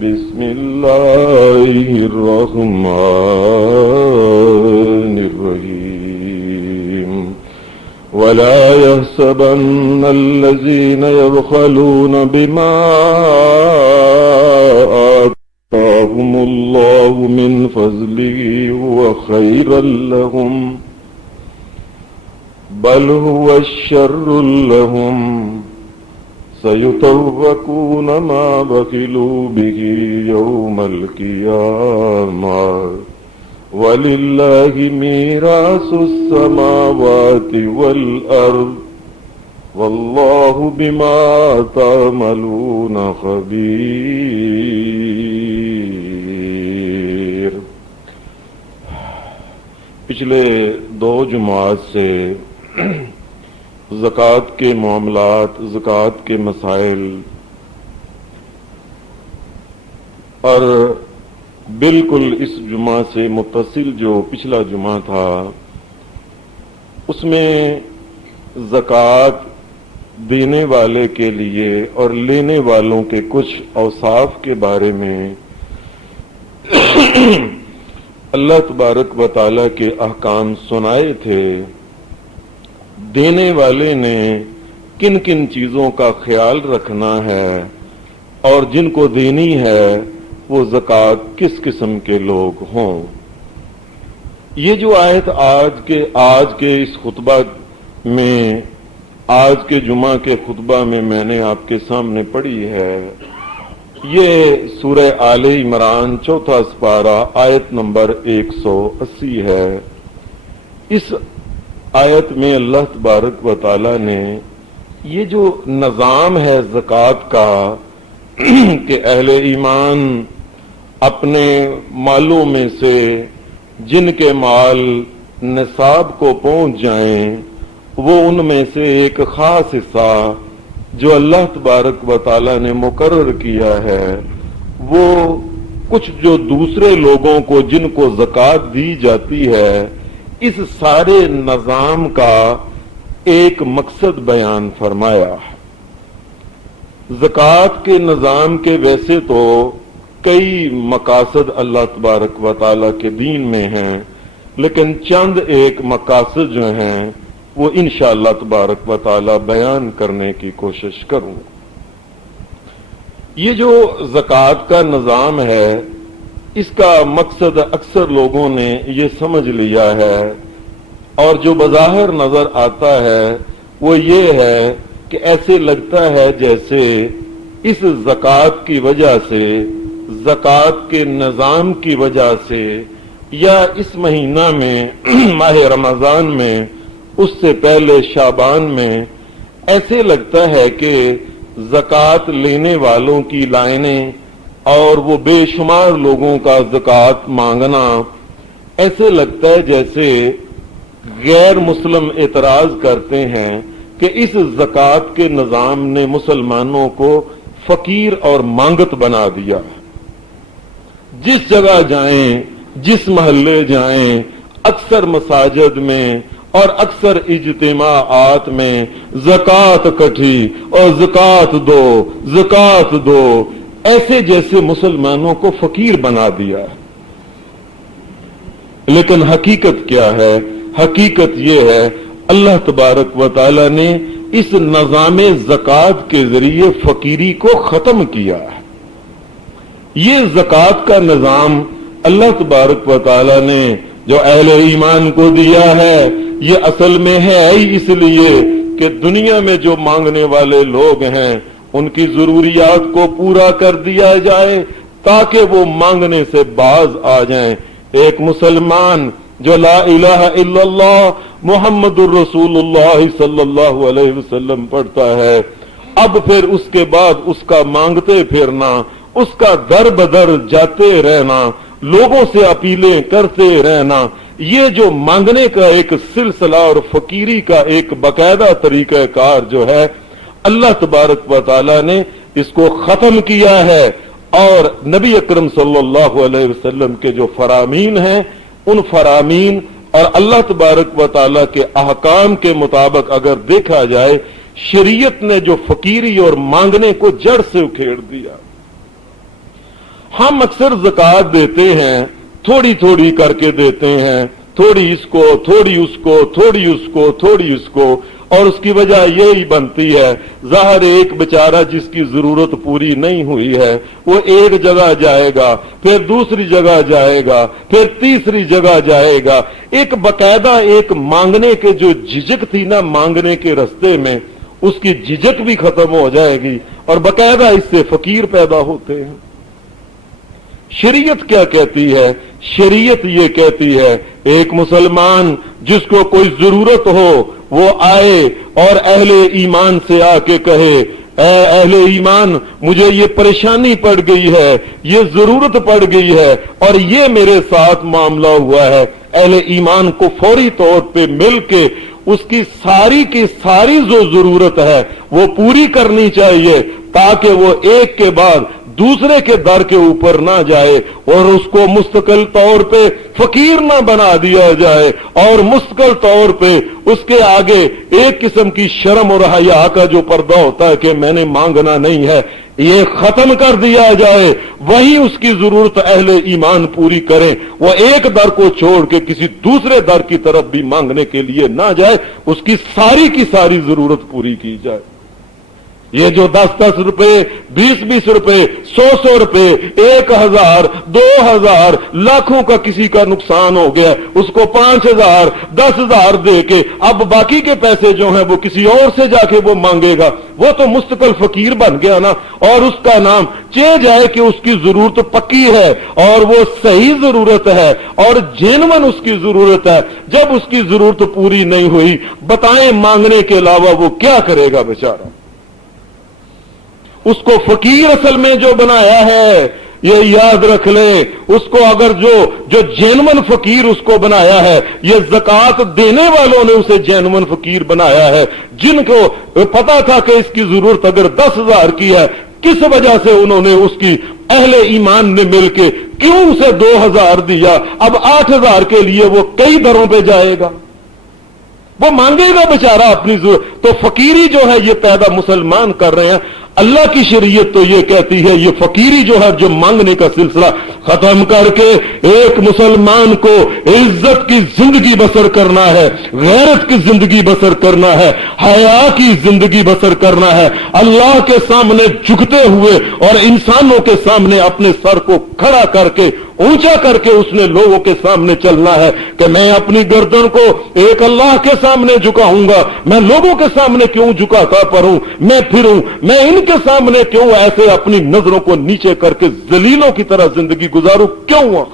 بسم الله الرحمن الرحيم ولا يحسبن الذين يبخلون بما آتاهم الله من فضله هو خيرا لهم بل هو الشر لهم سيطوقون ما بخلوا به يوم القيامة وَلِلَّهِ مِيرَاثُ السَّمَاوَاتِ وَالْأَرْضِ وَاللَّهُ بِمَا تَعْمَلُونَ خَبِيرٌ۔ پچھلے 2 جمعات سے زکوٰۃ کے معاملات، زکوٰۃ کے مسائل اور بالکل اس جمعہ سے متصل جو پچھلا جمعہ تھا اس میں زکوٰۃ دینے والے کے لیے اور لینے والوں کے کچھ اوصاف کے بارے میں اللہ تبارک و تعالیٰ کے احکام سنائے تھے۔ دینے والے نے کن کن چیزوں کا خیال رکھنا ہے اور جن کو دینی ہے وہ زکوٰۃ کس قسم کے لوگ ہوں۔ یہ جو آیت آج کے اس خطبہ میں، آج کے جمعہ کے خطبہ میں میں نے آپ کے سامنے پڑھی ہے، یہ سورہ آل عمران 4 سپارہ آیت نمبر 180 ہے۔ اس آیت میں اللہ تبارک و تعالی نے یہ جو نظام ہے زکوٰۃ کا کہ اہل ایمان اپنے مالوں میں سے جن کے مال نصاب کو پہنچ جائیں وہ ان میں سے ایک خاص حصہ جو اللہ تبارک و تعالی نے مقرر کیا ہے وہ کچھ جو دوسرے لوگوں کو جن کو زکوٰۃ دی جاتی ہے، اس سارے نظام کا ایک مقصد بیان فرمایا۔ زکوٰۃ کے نظام کے ویسے تو کئی مقاصد اللہ تبارک و تعالیٰ کے دین میں ہیں، لیکن چند ایک مقاصد جو ہیں وہ انشاءاللہ تبارک و تعالیٰ بیان کرنے کی کوشش کروں۔ یہ جو زکوٰۃ کا نظام ہے اس کا مقصد اکثر لوگوں نے یہ سمجھ لیا ہے، اور جو بظاہر نظر آتا ہے وہ یہ ہے کہ ایسے لگتا ہے جیسے اس زکوٰۃ کی وجہ سے، زکوٰۃ کے نظام کی وجہ سے، یا اس مہینہ میں ماہ رمضان میں، اس سے پہلے شعبان میں، ایسے لگتا ہے کہ زکوٰۃ لینے والوں کی لائنیں اور وہ بے شمار لوگوں کا زکوٰۃ مانگنا، ایسے لگتا ہے جیسے غیر مسلم اعتراض کرتے ہیں کہ اس زکوٰۃ کے نظام نے مسلمانوں کو فقیر اور مانگت بنا دیا۔ جس جگہ جائیں، جس محلے جائیں، اکثر مساجد میں اور اکثر اجتماعات میں زکوٰۃ اکٹھی اور زکوٰۃ دو، زکوٰۃ دو، ایسے جیسے مسلمانوں کو فقیر بنا دیا۔ لیکن حقیقت کیا ہے؟ حقیقت یہ ہے اللہ تبارک و تعالی نے اس نظام زکوٰۃ کے ذریعے فقیری کو ختم کیا ہے۔ یہ زکوٰۃ کا نظام اللہ تبارک و تعالی نے جو اہل ایمان کو دیا ہے یہ اصل میں ہے ہی اس لیے کہ دنیا میں جو مانگنے والے لوگ ہیں ان کی ضروریات کو پورا کر دیا جائے تاکہ وہ مانگنے سے باز آ جائیں۔ ایک مسلمان جو لا الہ الا اللہ محمد الرسول اللہ صلی اللہ علیہ وسلم پڑھتا ہے، اب پھر اس کے بعد اس کا مانگتے پھرنا، اس کا در بدر جاتے رہنا، لوگوں سے اپیلیں کرتے رہنا، یہ جو مانگنے کا ایک سلسلہ اور فقیری کا ایک باقاعدہ طریقہ کار جو ہے اللہ تبارک و تعالی نے اس کو ختم کیا ہے۔ اور نبی اکرم صلی اللہ علیہ وسلم کے جو فرامین ہیں ان فرامین اور اللہ تبارک و تعالی کے احکام کے مطابق اگر دیکھا جائے شریعت نے جو فقیری اور مانگنے کو جڑ سے اکھیڑ دیا۔ हम अक्सर ज़कात देते हैं, थोड़ी थोड़ी करके देते हैं, थोड़ी इसको, थोड़ी उसको, थोड़ी उसको, थोड़ी उसको, और उसकी वजह यही बनती है, ज़ाहिर एक बेचारा जिसकी जरूरत पूरी नहीं हुई है वो एक जगह जाएगा, फिर दूसरी जगह जाएगा, फिर तीसरी जगह जाएगा। एक बकायदा एक मांगने के जो झिझक थी ना मांगने के रास्ते में, उसकी झिझक भी खत्म हो जाएगी और बकायदा इससे फकीर पैदा होते हैं। शरीयत क्या कहती है? शरीयत ये कहती है एक मुसलमान जिसको कोई जरूरत हो वो आए और अहले ईमान से आके कहे, ऐ अहले ईमान, मुझे ये परेशानी पड़ गई है, ये जरूरत पड़ गई है और ये मेरे साथ मामला हुआ है। अहले ईमान को फौरी तौर पे मिलके उसकी सारी की सारी जो जरूरत है वो पूरी करनी चाहिए, ताकि वो एक के बाद दूसरे के दर के ऊपर ना जाए और उसको मुस्तकिल तौर पे फकीर ना बना दिया जाए और मुस्तकिल तौर पे उसके आगे एक किस्म की शर्म और हया का जो पर्दा होता है कि मैंने मांगना नहीं है, ये खत्म कर दिया जाए। वही उसकी जरूरत अहले ईमान पूरी करें, वो एक दर को छोड़ के किसी दूसरे दर की तरफ भी मांगने के लिए ना जाए, उसकी सारी की सारी जरूरत पूरी की जाए। ये जो 10-10 रुपए, 20-20 रुपए, 100-100 रुपए, 1000, 2000, लाखों का किसी का नुकसान हो गया, उसको 5000, 10,000 दे के अब बाकी के पैसे जो हैं वो किसी और से जाके वो मांगेगा, वो तो मुस्तकिल फकीर बन गया ना। और उसका नाम चेंज है कि उसकी जरूरत पक्की है और वो सही जरूरत है और जेनवन उसकी जरूरत है। जब उसकी जरूरत पूरी नहीं हुई, बताएं मांगने के अलावा वो क्या करेगा बेचारा? उसको फकीर असल में जो बनाया है, ये याद रख लें, उसको अगर जो जेनवन फकीर उसको बनाया है, ये ज़कात देने वालों ने उसे जेनवन फकीर बनाया है। जिनको पता था कि इसकी जरूरत अगर 10,000 की है, किस वजह से उन्होंने उसकी अहले ईमान ने मिलके क्यों उसे 2,000 दिया, अब 8,000 के लिए वो कई दरों पे जाएगा, वो मांगेगा बेचारा अपनी जरूरत। तो फकीरी जो है ये पैदा मुसलमान कर रहे हैं। अल्लाह की शरीयत तो ये कहती है ये फकीरी जो है, जो मांगने का सिलसिला खत्म करके एक मुसलमान को इज्जत की जिंदगी बसर करना है, गैरत की जिंदगी बसर करना है, हया की जिंदगी बसर करना है, अल्लाह के सामने झुकते हुए और इंसानों के सामने अपने सर को खड़ा करके ऊंचा करके उसने लोगों के सामने चलना है कि मैं अपनी गर्दन को एक अल्लाह के सामने झुकाऊंगा, मैं लोगों के सामने क्यों झुकाता परूं, मैं फिरूं, मैं इनके सामने क्यों ऐसे अपनी नजरों को नीचे करके जलीलों की तरह जिंदगी गुजारूं, क्यों?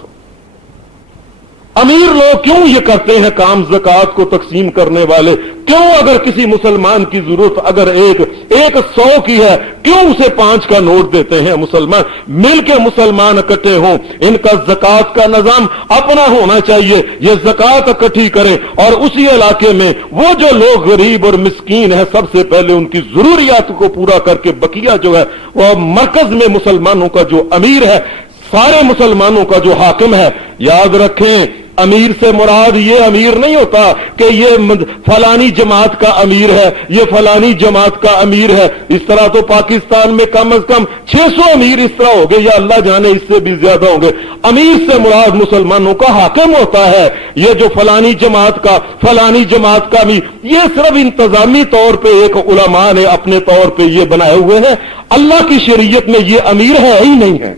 अमीर लोग क्यों ये करते हैं काम, ज़कात को तकसीम करने वाले क्यों? अगर किसी मुसलमान की जरूरत अगर एक 100 की है, क्यों उसे 5 का नोट देते हैं? मुसलमान मिलके मुसलमान इकट्ठे हों, इनका ज़कात का निजाम अपना होना चाहिए, ये ज़कात इकट्ठी करें और उसी इलाके में वो जो लोग गरीब और मिस्कीन है सबसे पहले उनकी जरूरियात को पूरा करके बकिया जो है वो मरकज में मुसलमानों का जो अमीर है, सारे मुसलमानों का जो हाकिम है। याद रखें, अमीर से मुराद ये अमीर नहीं होता कि ये फलानी जमात का अमीर है, ये फलानी जमात का अमीर है। इस तरह तो पाकिस्तान में कम से कम 600 अमीर इस तरह हो गए, या अल्लाह जाने इससे भी ज्यादा होंगे। अमीर से मुराद मुसलमानों का हाकिम होता है। ये जो फलानी जमात का अमीर, ये सिर्फ इंतजामी तौर पर एक उलमा ने अपने तौर पर ये बनाए हुए हैं। अल्लाह की शरीयत में ये अमीर है ही नहीं है।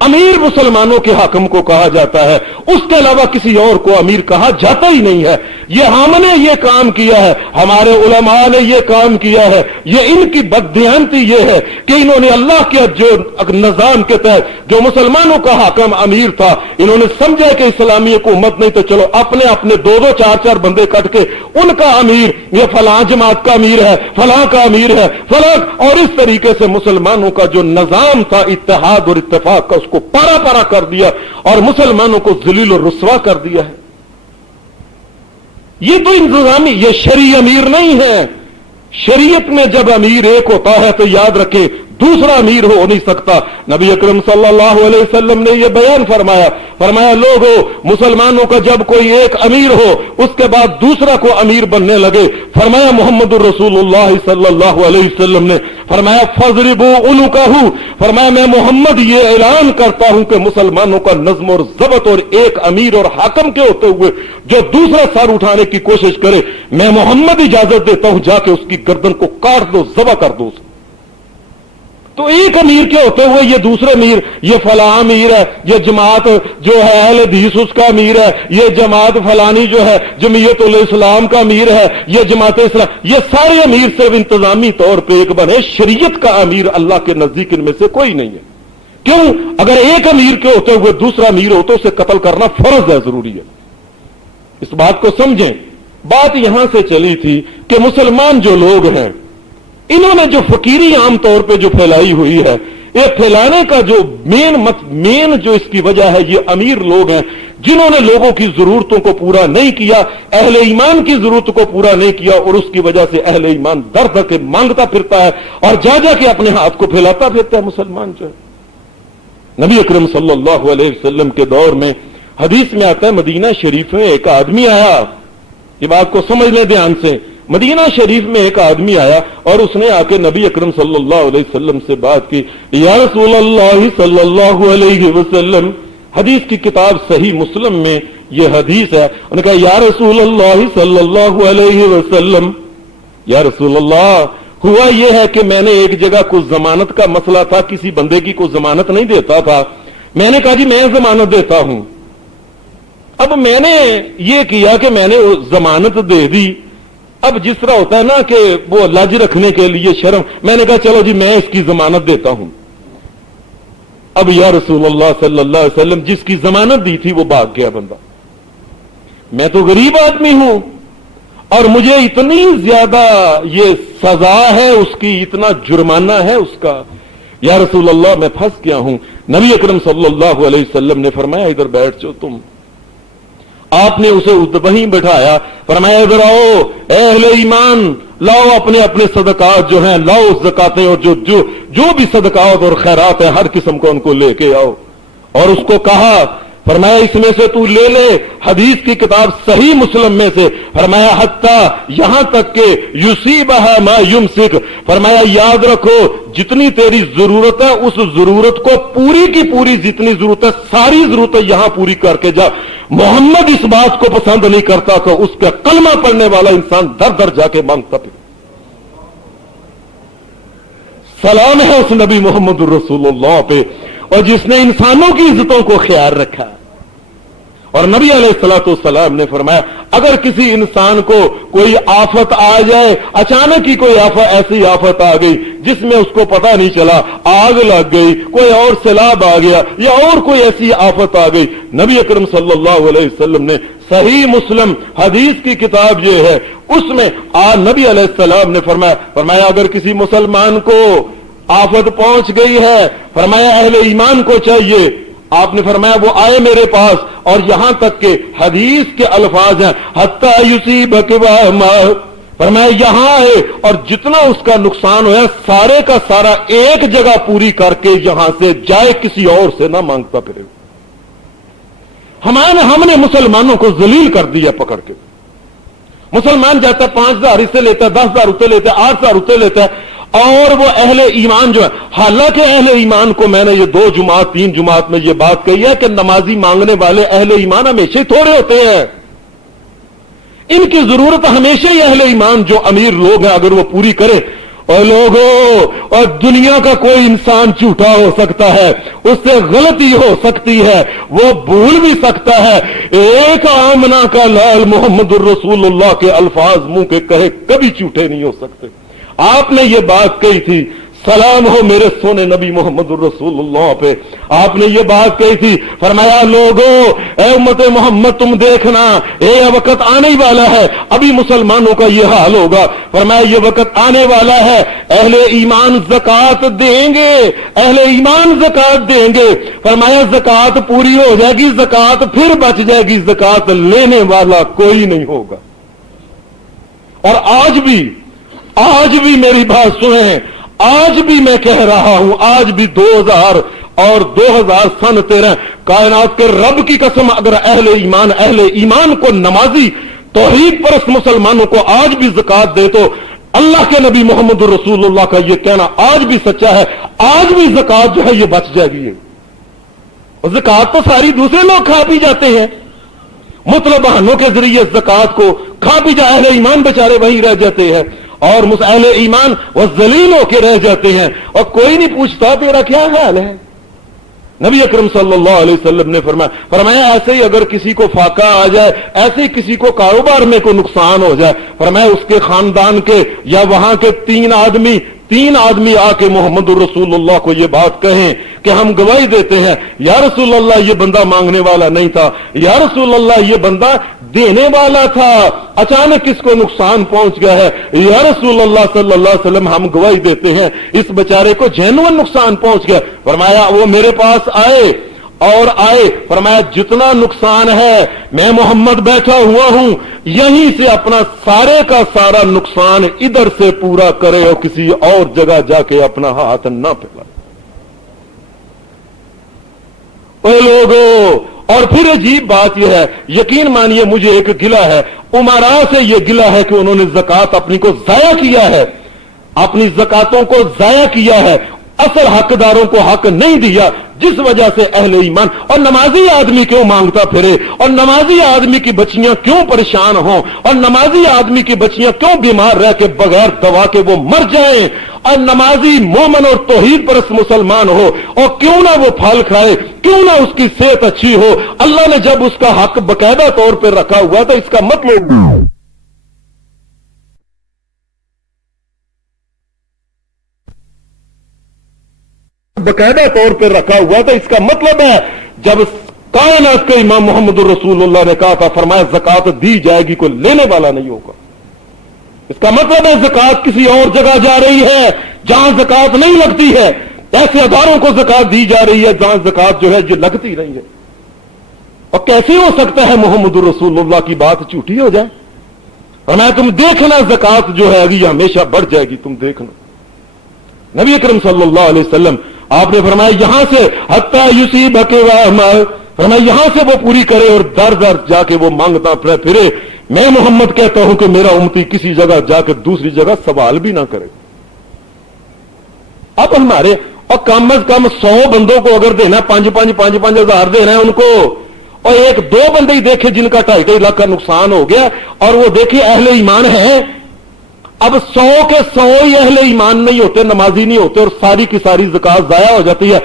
अमीर मुसलमानों के हाकिम को कहा जाता है, उसके अलावा किसी और को अमीर कहा जाता ही नहीं है। ये हमने ये काम किया है, हमारे उलमा ने ये काम किया है, ये इनकी बददियानती ये है कि इन्होंने अल्लाह के जो निजाम के तहत जो मुसलमानों का हाकिम अमीर था, इन्होंने समझा कि इस्लामी हुकूमत नहीं तो चलो अपने अपने 2-2, 4-4 बंदे कट के उनका अमीर, ये फलां जमात का अमीर है, फलां का अमीर है, फलां, और इस तरीके से मुसलमानों का जो निजाम था इत्तेहाद और इत्तेफाक का, को पारा कर दिया और मुसलमानों को जलील और रुस्वा कर दिया है। ये तो इंतजामी, ये शरी अमीर नहीं है। शरीयत में जब अमीर एक होता है तो याद रखें दूसरा अमीर हो नहीं सकता। नबी अकरम सल्लल्लाहु अलैहि वसल्लम ने यह बयान फरमाया, फरमाया लोगों, मुसलमानों का जब कोई एक अमीर हो उसके बाद दूसरा को अमीर बनने लगे, फरमाया मोहम्मदुर रसूलुल्लाह सल्लल्लाहु अलैहि वसल्लम ने फरमाया फजरिबू उनुकहू, फरमाया मैं मोहम्मद ये ऐलान करता हूं कि मुसलमानों का नज्म और जबत और एक अमीर और हाकम के होते हुए जो दूसरा सर उठाने की कोशिश करे, मैं मोहम्मद इजाजत देता हूं जाके उसकी गर्दन को काट दो, जबा कर दो। तो एक अमीर के होते हुए ये दूसरे अमीर, ये फला अमीर है, ये जमात जो है अहले हदीस उसका अमीर है, ये जमात फलानी जो है जमीयत उल इस्लाम का अमीर है, ये जमात इस्लाम, ये सारे अमीर सिर्फ इंतजामी तौर पे एक बने, शरीयत का अमीर अल्लाह के नजदीक इनमें से कोई नहीं है। क्यों? अगर एक अमीर के होते हुए दूसरा अमीर हो तो उसे कत्ल करना फर्ज है, जरूरी है। इस बात को समझें। बात यहां से चली थी कि मुसलमान जो लोग हैं इन्होंने जो फकीरी आमतौर पे जो फैलाई हुई है, ये फैलाने का जो मेन जो इसकी वजह है, ये अमीर लोग हैं जिन्होंने लोगों की जरूरतों को पूरा नहीं किया, अहले ईमान की जरूरत को पूरा नहीं किया, और उसकी वजह से अहले ईमान दर दर के मांगता फिरता है और जा जाके अपने हाथ को फैलाता फिरता है मुसलमान जो है। नबी अकरम सल्लल्लाहु अलैहि वसल्लम के दौर में हदीस में आता है, मदीना शरीफ में एक आदमी आया, ये बात को समझ ले ध्यान से, मदीना शरीफ में एक आदमी आया और उसने आके नबी अकरम सल्लल्लाहु अलैहि वसल्लम से बात की, या रसूलल्लाह सल्लल्लाहु अलैहि वसल्लम, हदीस की किताब सही मुस्लिम में यह हदीस है। उन्होंने कहा, या रसूलल्लाह सल्लल्लाहु अलैहि वसल्लम, या रसूलल्लाह, हुआ यह है कि मैंने एक जगह कुछ जमानत का मसला था, किसी बंदे की कोई जमानत नहीं देता था, मैंने कहा जी मैं जमानत देता हूं। अब मैंने ये किया कि मैंने जमानत दे दी। अब जिस तरह होता है ना कि वो लाज रखने के लिए शर्म, मैंने कहा चलो जी मैं इसकी जमानत देता हूं। अब या रसूलुल्लाह सल्लल्लाहु अलैहि वसल्लम, जिसकी जमानत दी थी वो भाग गया बंदा। मैं तो गरीब आदमी हूं और मुझे इतनी ज्यादा ये सजा है उसकी, इतना जुर्माना है उसका, या रसूलल्लाह मैं फंस गया हूं। नबी अकरम सल्लल्लाहु अलैहि वसल्लम ने फरमाया, इधर बैठ जाओ तुम। आपने उसे वहीं बैठाया, फरमाया इधर आओ अहले ईमान, लाओ अपने अपने सदकात जो हैं, लाओ ज़कातें और जो जो जो भी सदकात और खैरात है हर किस्म को उनको लेके आओ। और उसको कहा, फरमाया इसमें से तू ले ले, हदीस की किताब सही मुस्लिम में से, फरमाया हत्ता यहां तक के युसीबहा मा युमसिक, फरमाया याद रखो जितनी तेरी जरूरत है उस जरूरत को पूरी की पूरी, जितनी जरूरत है सारी जरूरत यहां पूरी करके जा। मोहम्मद इस बात को पसंद नहीं करता तो उसका कलमा पढ़ने वाला इंसान दर दर जाके मांगता फिर। सलाम है उस नबी मोहम्मद रसूलुल्लाह पे, और जिसने इंसानों की इज्जतों को ख्याल रखा। और नबी अलैहिस्सलाम ने फरमाया, अगर किसी इंसान को कोई आफत आ जाए, अचानक ही कोई ऐसी आफत आ गई जिसमें उसको पता नहीं चला, आग लग गई, कोई और सैलाब आ गया या और कोई ऐसी आफत आ गई, नबी अकरम सल्लल्लाहु अलैहि वसल्लम ने सही मुस्लिम हदीस की किताब ये है, उसमें नबी अलैहिस्सलाम ने फरमाया अगर किसी मुसलमान को आफत पहुंच गई है, फरमाया अहले ईमान को चाहिए, आपने फरमाया वो आए मेरे पास, और यहां तक के हदीस के अल्फाज हैं, हत्ता युसीबक मा, फरमाया यहां आए और जितना उसका नुकसान हुआ सारे का सारा एक जगह पूरी करके यहां से जाए, किसी और से ना मांगता फिरे। हमने मुसलमानों को जलील कर दिया पकड़ के। मुसलमान जाता है 5,000 इससे लेता है, 10,000 उसे लेता है, 8,000 उसे लेता है, और वो अहले ईमान जो है, हालांकि अहले ईमान को मैंने ये 2 जुमात 3 जुमात में ये बात कही है कि नमाजी मांगने वाले अहले ईमान हमेशा ही थोड़े होते हैं, इनकी जरूरत हमेशा ही अहले ईमान जो अमीर लोग हैं अगर वो पूरी करे। और लोगों, और दुनिया का कोई इंसान झूठा हो सकता है, उससे गलती हो सकती है, वो भूल भी सकता है, एक आमना का लाल मोहम्मद रसूलुल्लाह के अल्फाज मुंह के कहे कभी झूठे नहीं हो सकते। आपने ये बात कही थी, सलाम हो मेरे सोने नबी मोहम्मद रसूलुल्लाह पे, आपने ये बात कही थी, फरमाया लोगों ए उम्मत मोहम्मद तुम देखना ये वक्त आने वाला है, अभी मुसलमानों का ये हाल होगा, फरमाया ये वक्त आने वाला है, अहले ईमान ज़कात देंगे, अहले ईमान ज़कात देंगे, फरमाया ज़कात पूरी हो जाएगी, ज़कात फिर बच जाएगी, ज़कात लेने वाला कोई नहीं होगा। और आज भी मेरी बात सुने, آج بھی میں کہہ رہا ہوں، آج بھی 2000 سن 13 کائنات کے رب کی قسم، اگر اہل ایمان کو، نمازی توحید پرست مسلمانوں کو آج بھی زکات دے تو اللہ کے نبی محمد رسول اللہ کا یہ کہنا آج بھی سچا ہے، آج بھی زکات جو ہے یہ بچ جائے گی۔ اور زکات تو ساری دوسرے لوگ کھا پی جاتے ہیں، مطلب بہانوں کے ذریعے زکات کو کھا پی جا، اہل ایمان بیچارے وہی رہ جاتے ہیں، اور اہل ایمان وہ ذلیل ہو کے رہ جاتے ہیں، اور کوئی نہیں پوچھتا تیرا کیا حال ہے۔ نبی اکرم صلی اللہ علیہ وسلم نے فرمایا ایسے ہی اگر کسی کو فاقہ آ جائے، ایسے ہی کسی کو کاروبار میں کوئی نقصان ہو جائے، فرمایا اس کے خاندان کے یا وہاں کے تین آدمی آ کے محمد رسول اللہ کو یہ بات کہیں کہ ہم گواہی دیتے ہیں یا رسول اللہ یہ بندہ مانگنے والا نہیں تھا، یا رسول اللہ یہ بندہ دینے والا تھا، اچانک کس کو نقصان پہنچ گیا ہے، یا رسول اللہ صلی اللہ علیہ وسلم ہم گواہی دیتے ہیں اس بیچارے کو جینون نقصان پہنچ گیا۔ فرمایا وہ میرے پاس آئے، فرمایا جتنا نقصان ہے میں محمد بیٹھا ہوا ہوں، یہیں سے اپنا سارے کا سارا نقصان ادھر سے پورا کرے اور کسی اور جگہ جا کے اپنا ہاتھ نہ پھیلائے۔ اے لوگوں، اور پھر عجیب بات یہ ہے، یقین مانیے مجھے ایک گلہ ہے، امراء سے یہ گلہ ہے کہ انہوں نے زکات اپنی کو ضائع کیا ہے، اپنی زکاتوں کو ضائع کیا ہے، اصل حقداروں کو حق نہیں دیا، جس وجہ سے اہل ایمان اور نمازی آدمی کیوں مانگتا پھرے، اور نمازی آدمی کی بچیاں کیوں پریشان ہوں، اور نمازی آدمی کی بچیاں کیوں بیمار رہ کے بغیر دوا کے وہ مر جائیں، اور نمازی مومن اور توحید پرست مسلمان ہو اور کیوں نہ وہ پھل کھائے، کیوں نہ اس کی صحت اچھی ہو۔ اللہ نے جب اس کا حق باقاعدہ طور پہ رکھا ہوا تھا، اس کا مطلب اس کا مطلب ہے جب کائنات کے امام محمد رسول اللہ نے کہا تھا، فرمایا زکات دی جائے گی، کوئی لینے والا نہیں ہوگا، اس کا مطلب ہے زکات کسی اور جگہ جا رہی ہے جہاں زکات نہیں لگتی ہے، ایسے اداروں کو زکات دی جا رہی ہے جہاں زکات جو ہے یہ لگتی نہیں ہے۔ اور کیسے ہو سکتا ہے محمد رسول اللہ کی بات جھوٹی ہو جائے؟ فرمایا تم دیکھنا زکات جو ہے ابھی ہمیشہ بڑھ جائے گی، تم دیکھنا۔ نبی اکرم صلی اللہ علیہ وسلم آپ نے فرمایا یہاں سے حتی یصیبک فرمایا یہاں سے وہ پوری کرے اور در در جا کے وہ مانگتا پھرے۔ میں محمد کہتا ہوں کہ میرا امتی کسی جگہ جا کے دوسری جگہ سوال بھی نہ کرے۔ اب ہمارے اور کم از کم 100 بندوں کو اگر دینا 5 ہزار دینا ہے ان کو، اور 1-2 بندے ہی دیکھے جن کا 2.5 لاکھ کا نقصان ہو گیا، اور وہ دیکھے اہل ایمان ہیں، اب 100 کے 100 ہی اہل ایمان نہیں ہوتے، نمازی نہیں ہوتے، اور ساری کی ساری زکات ضائع ہو جاتی ہے۔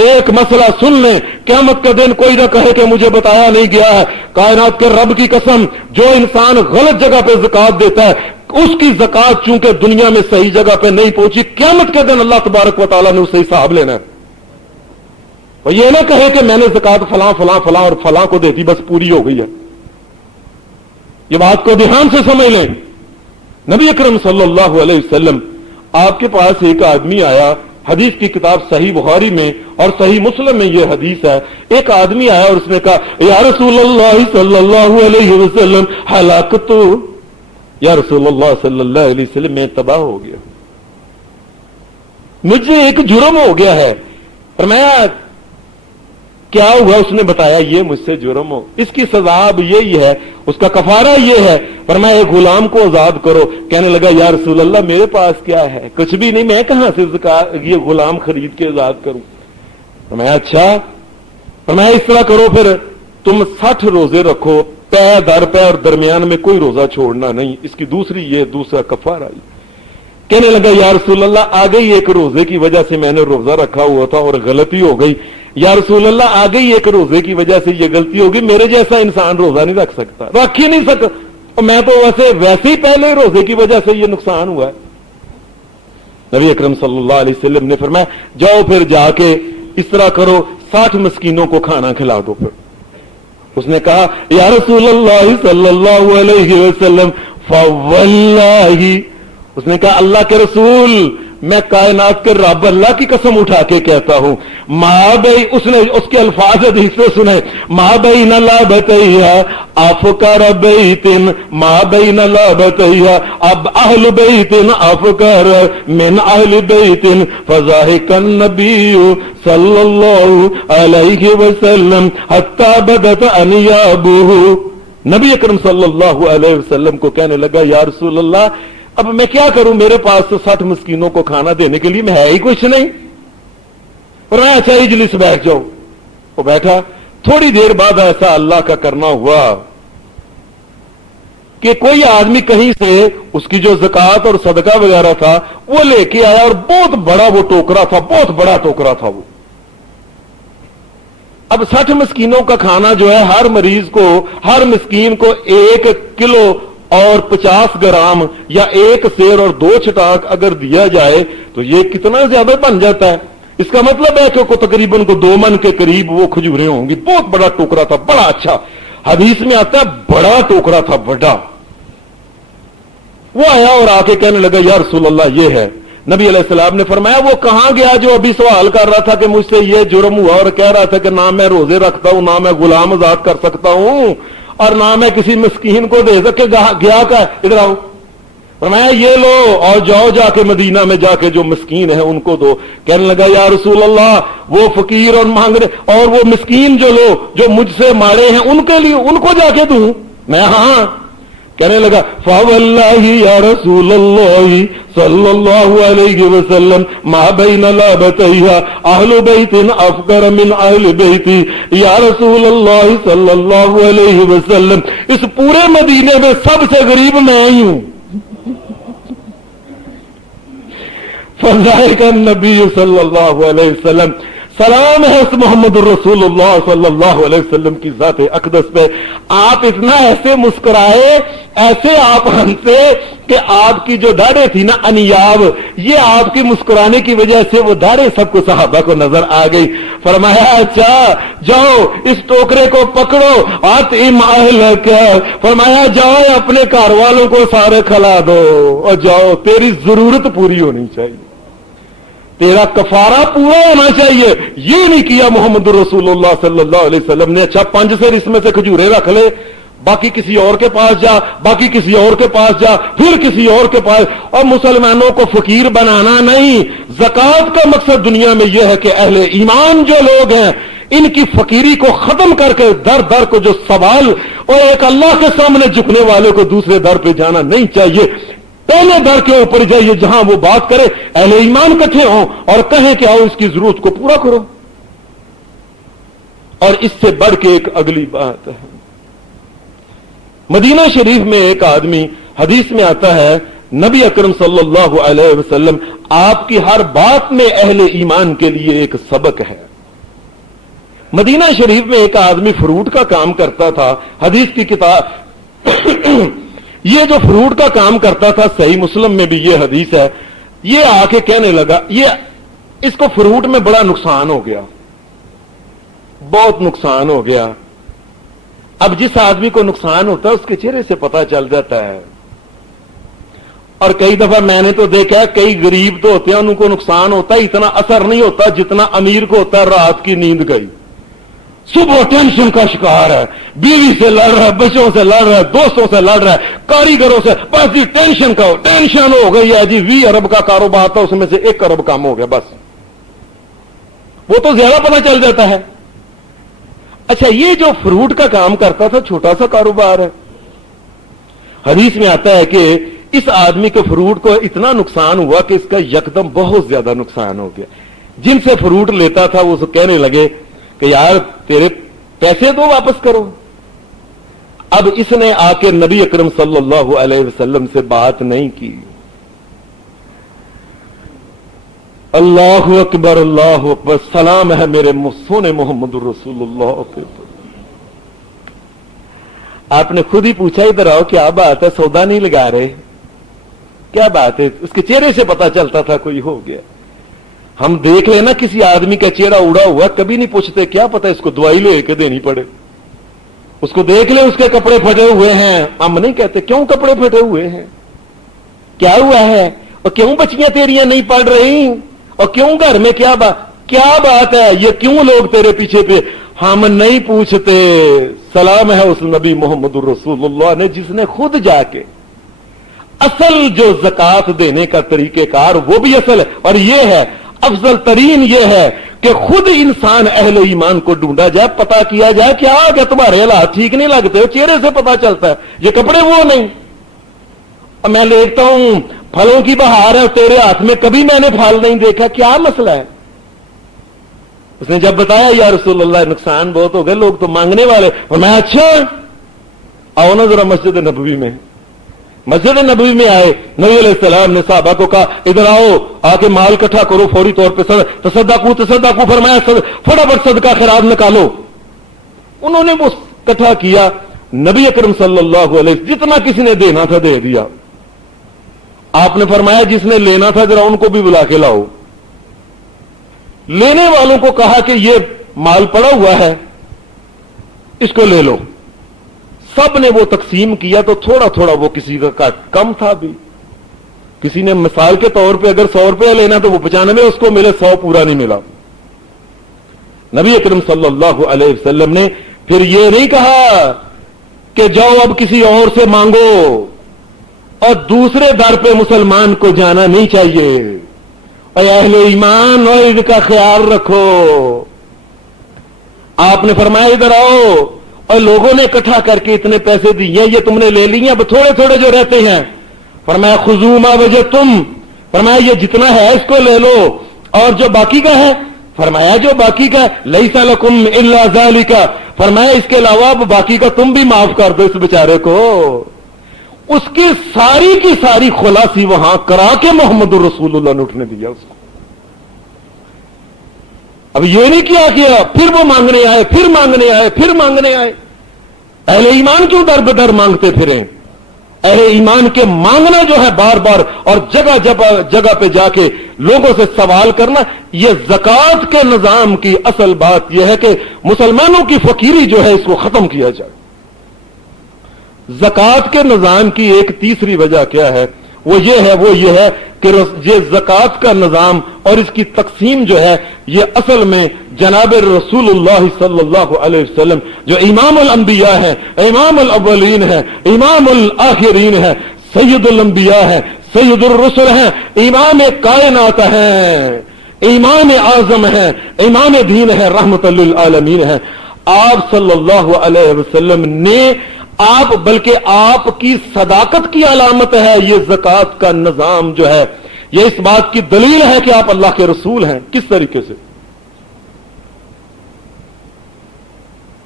ایک مسئلہ سن لیں، قیامت کا دن کوئی نہ کہے کہ مجھے بتایا نہیں گیا ہے، کائنات کے رب کی قسم جو انسان غلط جگہ پہ زکات دیتا ہے اس کی زکات چونکہ دنیا میں صحیح جگہ پہ نہیں پہنچی، قیامت کے دن اللہ تبارک و تعالیٰ نے اسے حساب لینا ہے۔ اور یہ نہ کہے کہ میں نے زکات فلاں فلاں فلاں اور فلاں کو دیتی بس پوری ہو گئی ہے۔ یہ بات کو دھیان سے سمجھ لیں۔ نبی اکرم صلی اللہ علیہ وسلم آپ کے پاس ایک آدمی آیا، حدیث کی کتاب صحیح بخاری میں اور صحیح مسلم میں یہ حدیث ہے، ایک آدمی آیا اور اس نے کہا یا رسول اللہ صلی اللہ علیہ وسلم ہلاکت، یا رسول اللہ صلی اللہ علیہ وسلم میں تباہ ہو گیا، مجھ سے ایک جرم ہو گیا ہے۔ فرمایا کیا ہوا؟ اس نے بتایا یہ مجھ سے جرم ہو، اس کی سزا اب یہی ہے، اس کا کفارہ یہ ہے۔ فرمایا ایک غلام کو آزاد کرو۔ کہنے لگا یا رسول اللہ میرے پاس کیا ہے، کچھ بھی نہیں، میں کہاں سے یہ غلام خرید کے آزاد کروں؟ فرمایا اچھا، فرمایا اس طرح کرو پھر تم 60 روزے رکھو، پے در پے، اور درمیان میں کوئی روزہ چھوڑنا نہیں، اس کی دوسرا کفارہ۔ کہنے لگا یا رسول اللہ آ گئی ایک روزے کی وجہ سے میں نے روزہ رکھا ہوا تھا اور غلطی ہو گئی، یا رسول اللہ آ گئی ایک روزے کی وجہ سے یہ غلطی ہوگی، میرے جیسا انسان روزہ نہیں رکھ سکتا، رکھ ہی نہیں سکتا، اور میں تو ویسے ہی پہلے روزے کی وجہ سے یہ نقصان ہوا ہے۔ نبی اکرم صلی اللہ علیہ وسلم نے فرمایا جاؤ پھر جا کے اس طرح کرو 60 مسکینوں کو کھانا کھلا دو۔ پھر اس نے کہا یا رسول اللہ صلی اللہ علیہ وسلم فواللہ، اس نے کہا اللہ کے رسول میں کائنات کے رب اللہ کی قسم اٹھا کے کہتا ہوں، ماں بھائی اس کے الفاظ حدیث سے سنے، ماں بھائی نہ لابتیا افکار بیتن، ماں بھائی نہ لابتیا اب اہل بیتن افکار من اہل بیتن فضاحک النبی صلی اللہ علیہ وسلم حتی بدت انیابہ۔ نبی اکرم صلی اللہ علیہ وسلم کو کہنے لگا یا رسول اللہ اب میں کیا کروں، میرے پاس تو 60 مسکینوں کو کھانا دینے کے لیے میں ہے ہی کچھ نہیں، اور میں اچھا اجلس بیٹھ جاؤں۔ وہ بیٹھا، تھوڑی دیر بعد ایسا اللہ کا کرنا ہوا کہ کوئی آدمی کہیں سے اس کی جو زکوٰۃ اور صدقہ وغیرہ تھا وہ لے کے آیا، اور بہت بڑا وہ ٹوکرا تھا، بہت بڑا ٹوکرا تھا وہ۔ اب 60 مسکینوں کا کھانا جو ہے ہر مریض کو، ہر مسکین کو 1 کلو اور 50 گرام یا 1 سیر اور 2 چٹاک اگر دیا جائے تو یہ کتنا زیادہ بن جاتا ہے۔ اس کا مطلب ہے کہ تقریباً 2 من کے قریب وہ کھجوریں ہوں گی۔ بہت بڑا ٹوکرا تھا، بڑا اچھا، حدیث میں آتا ہے بڑا ٹوکرا تھا، بڑا۔ وہ آیا اور آ کے کہنے لگا یا رسول اللہ یہ ہے۔ نبی علیہ السلام نے فرمایا وہ کہاں گیا جو ابھی سوال کر رہا تھا کہ مجھ سے یہ جرم ہوا اور کہہ رہا تھا کہ نہ میں روزے رکھتا ہوں، نہ میں غلام آزاد کر سکتا ہوں، اور نہ میں کسی مسکین کو دے سکے، گیا کا ادھر آؤ۔ فرمایا یہ لو اور جاؤ جا کے مدینہ میں جا کے جو مسکین ہیں ان کو دو۔ کہنے لگا یا رسول اللہ وہ فقیر اور مانگنے اور وہ مسکین جو لو جو مجھ سے مارے ہیں ان کے لیے ان کو جا کے دوں میں؟ ہاں۔ کہنے لگا فواللہ یا رسول اللہ صلی اللہ علیہ وسلم ما بین لابتیہا اہل بیت افقر من اہل بیتی، یا رسول اللہ صلی اللہ علیہ وسلم اس پورے مدینے میں سب سے غریب میں ہی ہوں۔ فضائق النبی صلی اللہ علیہ وسلم، سلام ہے اس محمد الرسول اللہ صلی اللہ علیہ وسلم کی ذات اقدس پہ۔ آپ اتنا ایسے مسکرائے، ایسے آپ ہنسے کہ آپ کی جو داڑھیں تھی نا انیاب، یہ آپ کی مسکرانے کی وجہ سے وہ داڑھیں سب کو صحابہ کو نظر آ گئی۔ فرمایا اچھا جاؤ اس ٹوکرے کو پکڑو، اطعم اہلک، فرمایا جاؤ اپنے گھر والوں کو سارے کھلا دو اور جاؤ، تیری ضرورت پوری ہونی چاہیے، تیرا کفارہ پورا ہونا چاہیے۔ یہ نہیں کیا محمد رسول اللہ صلی اللہ علیہ وسلم نے، اچھا 5 سیر اس میں سے کھجورے رکھ لے، باقی کسی اور کے پاس جا، باقی کسی اور کے پاس جا، پھر کسی اور کے پاس، اور مسلمانوں کو فقیر بنانا نہیں۔ زکوٰۃ کا مقصد دنیا میں یہ ہے کہ اہل ایمان جو لوگ ہیں ان کی فقیری کو ختم کر کے در در کو جو سوال اور ایک اللہ کے سامنے جھکنے والے کو دوسرے در پہ جانا نہیں چاہیے، پہلے در کے اوپر جائیے جہاں وہ بات کرے، اہل ایمان اکٹھے ہوں اور کہیں کہ آؤ اس کی ضرورت کو پورا کرو۔ اور اس سے بڑھ کے ایک اگلی بات ہے، مدینہ شریف میں ایک آدمی، حدیث میں آتا ہے نبی اکرم صلی اللہ علیہ وسلم آپ کی ہر بات میں اہل ایمان کے لیے ایک سبق ہے۔ مدینہ شریف میں ایک آدمی فروٹ کا کام کرتا تھا، حدیث کی کتاب یہ جو فروٹ کا کام کرتا تھا، صحیح مسلم میں بھی یہ حدیث ہے، یہ آ کے کہنے لگا اس کو فروٹ میں بڑا نقصان ہو گیا، بہت نقصان ہو گیا۔ اب جس آدمی کو نقصان ہوتا ہے اس کے چہرے سے پتہ چل جاتا ہے، اور کئی دفعہ میں نے تو دیکھا ہے کئی غریب تو ہوتے ہیں ان کو نقصان ہوتا ہے، اتنا اثر نہیں ہوتا جتنا امیر کو ہوتا ہے۔ رات کی نیند گئی، صبح ٹینشن کا شکار ہے، بیوی سے لڑ رہا ہے، بچوں سے لڑ رہا ہے، دوستوں سے لڑ رہا ہے، کاریگروں سے، بس جی ٹینشن ہو گئی ہے جی، 20 ارب کا کاروبار تھا اس میں سے 1 ارب کم ہو گیا، بس وہ تو زیادہ پتہ چل جاتا ہے۔ اچھا یہ جو فروٹ کا کام کرتا تھا چھوٹا سا کاروبار ہے، حدیث میں آتا ہے کہ اس آدمی کے فروٹ کو اتنا نقصان ہوا کہ اس کا یکدم بہت زیادہ نقصان ہو گیا۔ جن سے فروٹ لیتا تھا وہ کہنے لگے کہ یار تیرے پیسے تو واپس کرو۔ اب اس نے آ کے نبی اکرم صلی اللہ علیہ وسلم سے بات نہیں کی۔ اللہ اکبر اللہ اکبر، سلام ہے میرے سونے محمد رسول اللہ پہ۔ آپ نے خود ہی پوچھا ادھر آؤ کیا بات ہے، سودا نہیں لگا رہے، کیا بات ہے؟ اس کے چہرے سے پتا چلتا تھا کوئی ہو گیا۔ ہم دیکھ لیں نا کسی آدمی کا چہرہ اڑا ہوا، کبھی نہیں پوچھتے کیا پتا اس کو دوائی لے کے دینی پڑے، اس کو دیکھ لیں اس کے کپڑے پھٹے ہوئے ہیں، ہم نہیں کہتے کیوں کپڑے پھٹے ہوئے ہیں، کیا ہوا ہے، اور کیوں بچیاں تیریاں نہیں پڑھ رہی, اور کیوں گھر میں کیا بات ہے, یہ کیوں لوگ تیرے پیچھے پہ, ہم نہیں پوچھتے. سلام ہے اس نبی محمد الرسول اللہ نے جس نے خود جا کے اصل جو زکات دینے کا طریقہ کار وہ بھی اصل ہے, اور یہ ہے افضل ترین یہ ہے کہ خود انسان اہل ایمان کو ڈھونڈا جائے, پتا کیا جائے کہ آگے تمہارے حالات ٹھیک نہیں لگتے, چہرے سے پتا چلتا ہے, یہ کپڑے وہ نہیں. اور میں دیکھتا ہوں پھلوں کی بہار ہے تیرے ہاتھ میں, کبھی میں نے پھل نہیں دیکھا, کیا مسئلہ ہے؟ اس نے جب بتایا یا رسول اللہ نقصان بہت ہو گئے, لوگ تو مانگنے والے, اور میں اچھا آؤ نا ذرا مسجد نبوی میں. مسجد نبوی میں آئے, نبی علیہ السلام نے صحابہ کو کہا ادھر آؤ, آ کے مال اکٹھا کرو فوری طور پہ, تصدقو فرمایا فٹافٹ صدقہ خیرات نکالو. انہوں نے وہ اکٹھا کیا, نبی اکرم صلی اللہ علیہ وسلم جتنا کسی نے دینا تھا دے دیا. آپ نے فرمایا جس نے لینا تھا ذرا ان کو بھی بلا کے لاؤ. لینے والوں کو کہا کہ یہ مال پڑا ہوا ہے اس کو لے لو. سب نے وہ تقسیم کیا تو تھوڑا تھوڑا وہ کسی کا کم تھا بھی. کسی نے مثال کے طور پہ اگر 100 روپیہ لینا تو وہ 95 اس کو ملے, 100 پورا نہیں ملا. نبی اکرم صلی اللہ علیہ وسلم نے پھر یہ نہیں کہا کہ جاؤ اب کسی اور سے مانگو, اور دوسرے در پہ مسلمان کو جانا نہیں چاہیے. اے اہل ایمان اور ان کا خیال رکھو. آپ نے فرمایا ادھر آؤ, اور لوگوں نے اکٹھا کر کے اتنے پیسے دیے, یہ تم نے لے لیے, اب تھوڑے تھوڑے جو رہتے ہیں. فرمایا خذو ما وجدتم, فرمایا یہ جتنا ہے اس کو لے لو, اور جو باقی کا ہے فرمایا جو باقی کا لیس لکم الا ذالک, فرمایا اس کے علاوہ اب باقی کا تم بھی معاف کر دو اس بیچارے کو. اس کی ساری خلاصی وہاں کرا کے محمد الرسول اللہ نے اٹھنے دیا اس کو. اب یہ نہیں کیا پھر وہ مانگنے آئے, پھر مانگنے آئے. اہل ایمان کیوں در بدر مانگتے پھریں؟ اہل ایمان کے مانگنا جو ہے بار بار اور جگہ پہ جا کے لوگوں سے سوال کرنا, یہ زکات کے نظام کی اصل بات یہ ہے کہ مسلمانوں کی فقیری جو ہے اس کو ختم کیا جائے. زکات کے نظام کی ایک تیسری وجہ کیا ہے, وہ یہ ہے کہ یہ زکات کا نظام اور اس کی تقسیم جو ہے یہ اصل میں جناب رسول اللہ صلی اللہ علیہ وسلم جو امام الانبیاء ہیں, امام الاولین ہیں, امام الآخرین ہیں, سید الانبیاء ہیں, سید الرسل ہیں, امام کائنات ہیں, امام اعظم ہیں, امام دین ہیں, رحمت للعالمین ہیں. آپ صلی اللہ علیہ وسلم نے بلکہ آپ کی صداقت کی علامت ہے یہ زکات کا نظام جو ہے, یہ اس بات کی دلیل ہے کہ آپ اللہ کے رسول ہیں. کس طریقے سے؟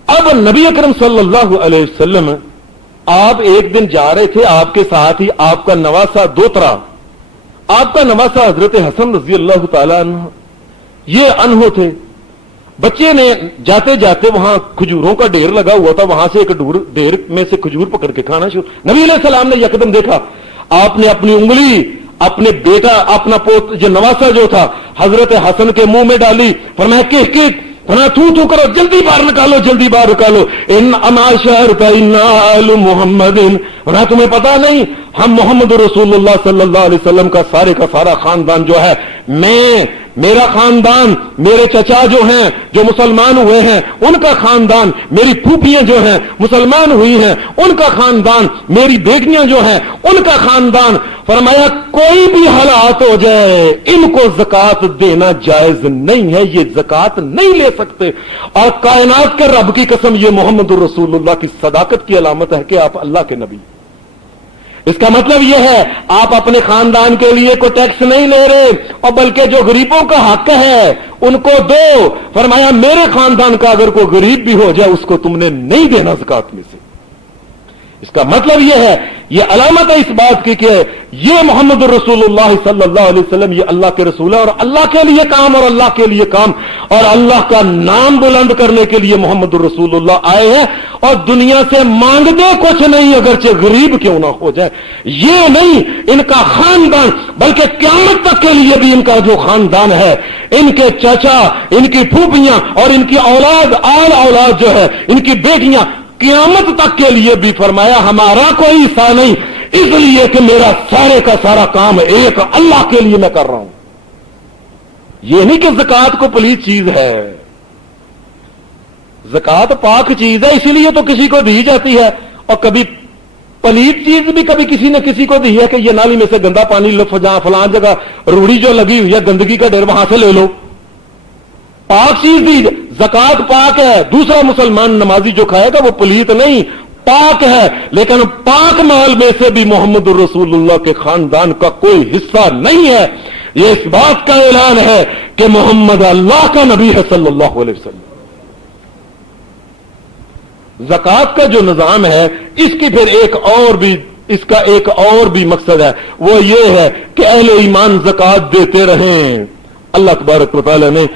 اب نبی اکرم صلی اللہ علیہ وسلم آپ ایک دن جا رہے تھے, آپ کے ساتھ ہی آپ کا نواسا دوترا, آپ کا نواسا حضرت حسن رضی اللہ تعالیٰ عنہ, یہ انہو تھے. بچے نے جاتے جاتے وہاں کھجوروں کا ڈھیر لگا ہوا تھا, وہاں سے ایک ڈھیر میں سے کھجور پکڑ کے کھانا شروع. نبی علیہ السلام نے یکدم دیکھا, آپ نے اپنی انگلی اپنے بیٹا اپنا پوت جو نواسا جو تھا حضرت حسن کے منہ میں ڈالی. فرمایا کہ فرمایا تو کرو, جلدی باہر نکالو. ان اما شعرت ان آل محمد, فرمایا تمہیں پتا نہیں ہم محمد رسول اللہ صلی اللہ علیہ وسلم کا سارا خاندان جو ہے, میرا خاندان, میرے چچا جو ہیں جو مسلمان ہوئے ہیں ان کا خاندان, میری پھوپھیاں جو ہیں مسلمان ہوئی ہیں ان کا خاندان, میری بیٹیاں جو ہیں ان کا خاندان. فرمایا کوئی بھی حالات ہو جائے ان کو زکات دینا جائز نہیں ہے, یہ زکات نہیں لے سکتے. اور کائنات کے رب کی قسم یہ محمد الرسول اللہ کی صداقت کی علامت ہے کہ آپ اللہ کے نبی. اس کا مطلب یہ ہے آپ اپنے خاندان کے لیے کوئی ٹیکس نہیں لے رہے, اور بلکہ جو غریبوں کا حق ہے ان کو دو. فرمایا میرے خاندان کا اگر کوئی غریب بھی ہو جائے اس کو تم نے نہیں دینا زکات میں سے. اس کا مطلب یہ ہے, یہ علامت ہے اس بات کی کہ یہ محمد رسول اللہ صلی اللہ علیہ وسلم یہ اللہ کے رسول ہے, اور اللہ کے لیے کام اور اللہ کے لیے کام اور اللہ کا نام بلند کرنے کے لیے محمد رسول اللہ آئے ہیں. اور دنیا سے مانگتے کچھ نہیں اگرچہ غریب کیوں نہ ہو جائے. یہ نہیں ان کا خاندان, بلکہ قیامت تک کے لیے بھی ان کا جو خاندان ہے, ان کے چچا, ان کی پھوپھیاں اور ان کی اولاد جو ہے, ان کی بیٹیاں, قیامت تک کے لیے بھی فرمایا ہمارا کوئی حصہ نہیں, इसलिए कि मेरा सारे का सारा काम एक अल्लाह के लिए मैं कर रहा हूं। ये नहीं कि ज़कात को पलीत चीज है, ज़कात पाक चीज है, इसीलिए तो किसी को दी जाती है। और कभी पलीत चीज भी कभी किसी ने किसी को दी है कि ये नाली में से गंदा पानी लो, फलां जगह रूढ़ी जो लगी हुई है गंदगी का ढेर वहां से ले लो, पाक चीज दी। ज़कात पाक है, दूसरा मुसलमान नमाजी जो खाएगा वो पलीत नहीं, पाक है। लेकिन पाक माल में से भी मोहम्मद रसूलुल्लाह के खानदान का कोई हिस्सा नहीं है। ये इस बात का ऐलान है कि मोहम्मद अल्लाह का नबी है सल्लल्लाहु अलैहि वसल्लम। ज़कात का जो निजाम है इसकी फिर इसका एक और भी मकसद है, वो ये है कि अहले ईमान ज़कात देते रहें। अल्लाह तबारक व तआला ने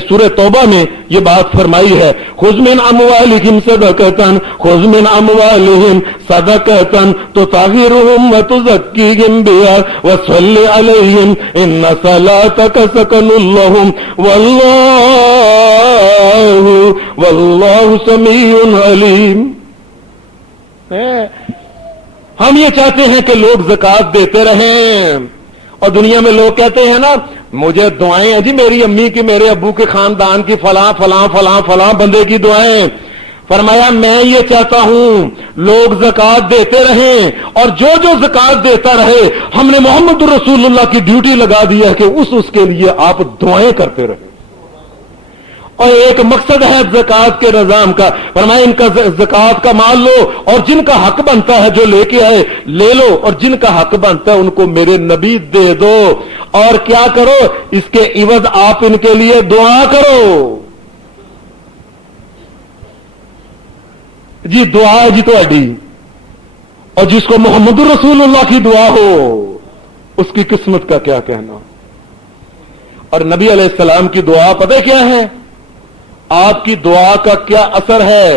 सूरह तौबा में ये बात फरमाई है, खुज़ मिन अमवालिहिम सदक़तन, खुज़ मिन अमवालिहिम सदक़तन तुताहिरुहुम व तुज़क्कीहिम बिहा व सल्लि अलैहिम इन्ना सलातक सकनुल लहुम वल्लाहु समीउन अलीम। हम ये चाहते हैं कि लोग ज़कात देते रहें। और दुनिया में लोग कहते हैं ना, मुझे दुआएं हैं जी, मेरी अम्मी की, मेरे अब्बू के खानदान की, फलां फलां फलां फलां बंदे की दुआएं। फरमाया मैं ये चाहता हूं लोग ज़कात देते रहें, और जो जो ज़कात देता रहे हमने मोहम्मद रसूलुल्लाह की ड्यूटी लगा दी है कि उसके लिए आप दुआएं करते रहें। और एक मकसद है ज़कात के निज़ाम का। फरमाया इनका ज़कात का माल लो, और जिनका हक बनता है जो लेके आए ले लो, और जिनका हक बनता है उनको मेरे नबी दे दो। और क्या करो, इसके इवज आप इनके लिए दुआ करो। जी दुआ है जी ਤੁਹਾਡੀ, और जिसको मोहम्मद रसूलुल्लाह की दुआ हो उसकी किस्मत का क्या कहना। और नबी अलैहिस्सलाम की दुआ पता है क्या है, आपकी दुआ का क्या असर है।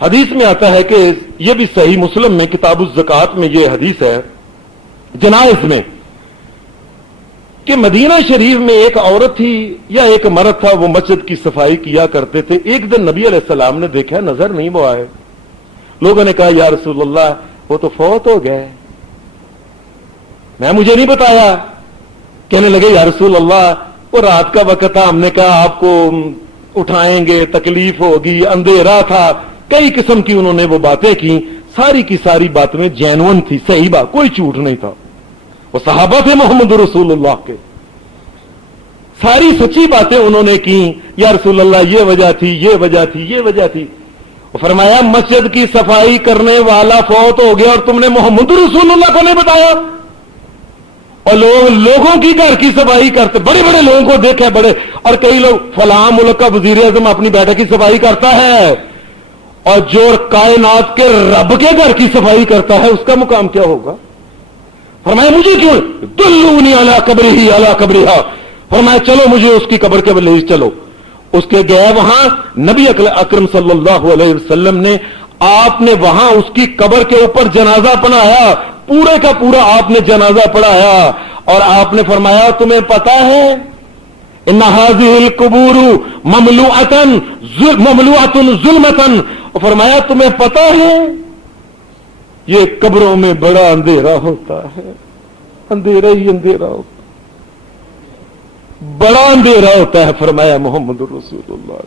हदीस में आता है कि यह भी सही मुस्लिम में किताबुल ज़कात में यह हदीस है जनाइज में, कि मदीना शरीफ में एक औरत थी या एक मर्द था, वो मस्जिद की सफाई किया करते थे। एक दिन नबी अलैहिस्सलाम ने देखा नजर नहीं वो आए। लोगों ने कहा या रसूलुल्लाह वो तो फौत हो गए, मुझे नहीं बताया। कहने लगे या रसूलुल्लाह वो रात का वक्त था, हमने कहा आपको उठाएंगे, तकलीफ होगी, अंधेरा था, कई किस्म की उन्होंने वो बातें की। सारी की सारी बातें में जेन्युइन थी, सही बात, कोई झूठ नहीं था। वो सहाबा थे मोहम्मद रसूलुल्लाह के, सारी सच्ची बातें उन्होंने की। या रसूलुल्लाह ये वजह थी, ये वजह थी, ये वजह थी। फरमाया मस्जिद की सफाई करने वाला फौत हो गया और तुमने मोहम्मद रसूलुल्लाह को नहीं बताया। और लोगों की घर की सफाई करते, बड़े बड़े लोगों को देखे, बड़े, और कई लोग फलां मुल्क का वजीर आज़म अपनी बैठक की सफाई करता है, और जो कायनात के रब के घर की सफाई करता है उसका मुकाम क्या होगा। फरमाया मुझे क्यों, दुल्लूनी अला कब्रिही अला कब्रिहा। फरमाया चलो मुझे उसकी कब्र के ले चलो। उसके गए वहां, नबी अकरम सल्लल्लाहु अलैहि वसल्लम ने, आपने वहां उसकी कब्र के ऊपर जनाजा पढ़ाया, पूरे का पूरा आपने जनाजा पढ़ाया। और आपने फरमाया तुम्हें पता है इन्ना हाज़िहिल कुबूरु ममलूअतुन ज़ुल्मतन। और फरमाया तुम्हें पता है ये कब्रों में बड़ा अंधेरा होता है, अंधेरा ही अंधेरा होता, बड़ा अंधेरा होता है। फरमाया मोहम्मद रसूलुल्लाह,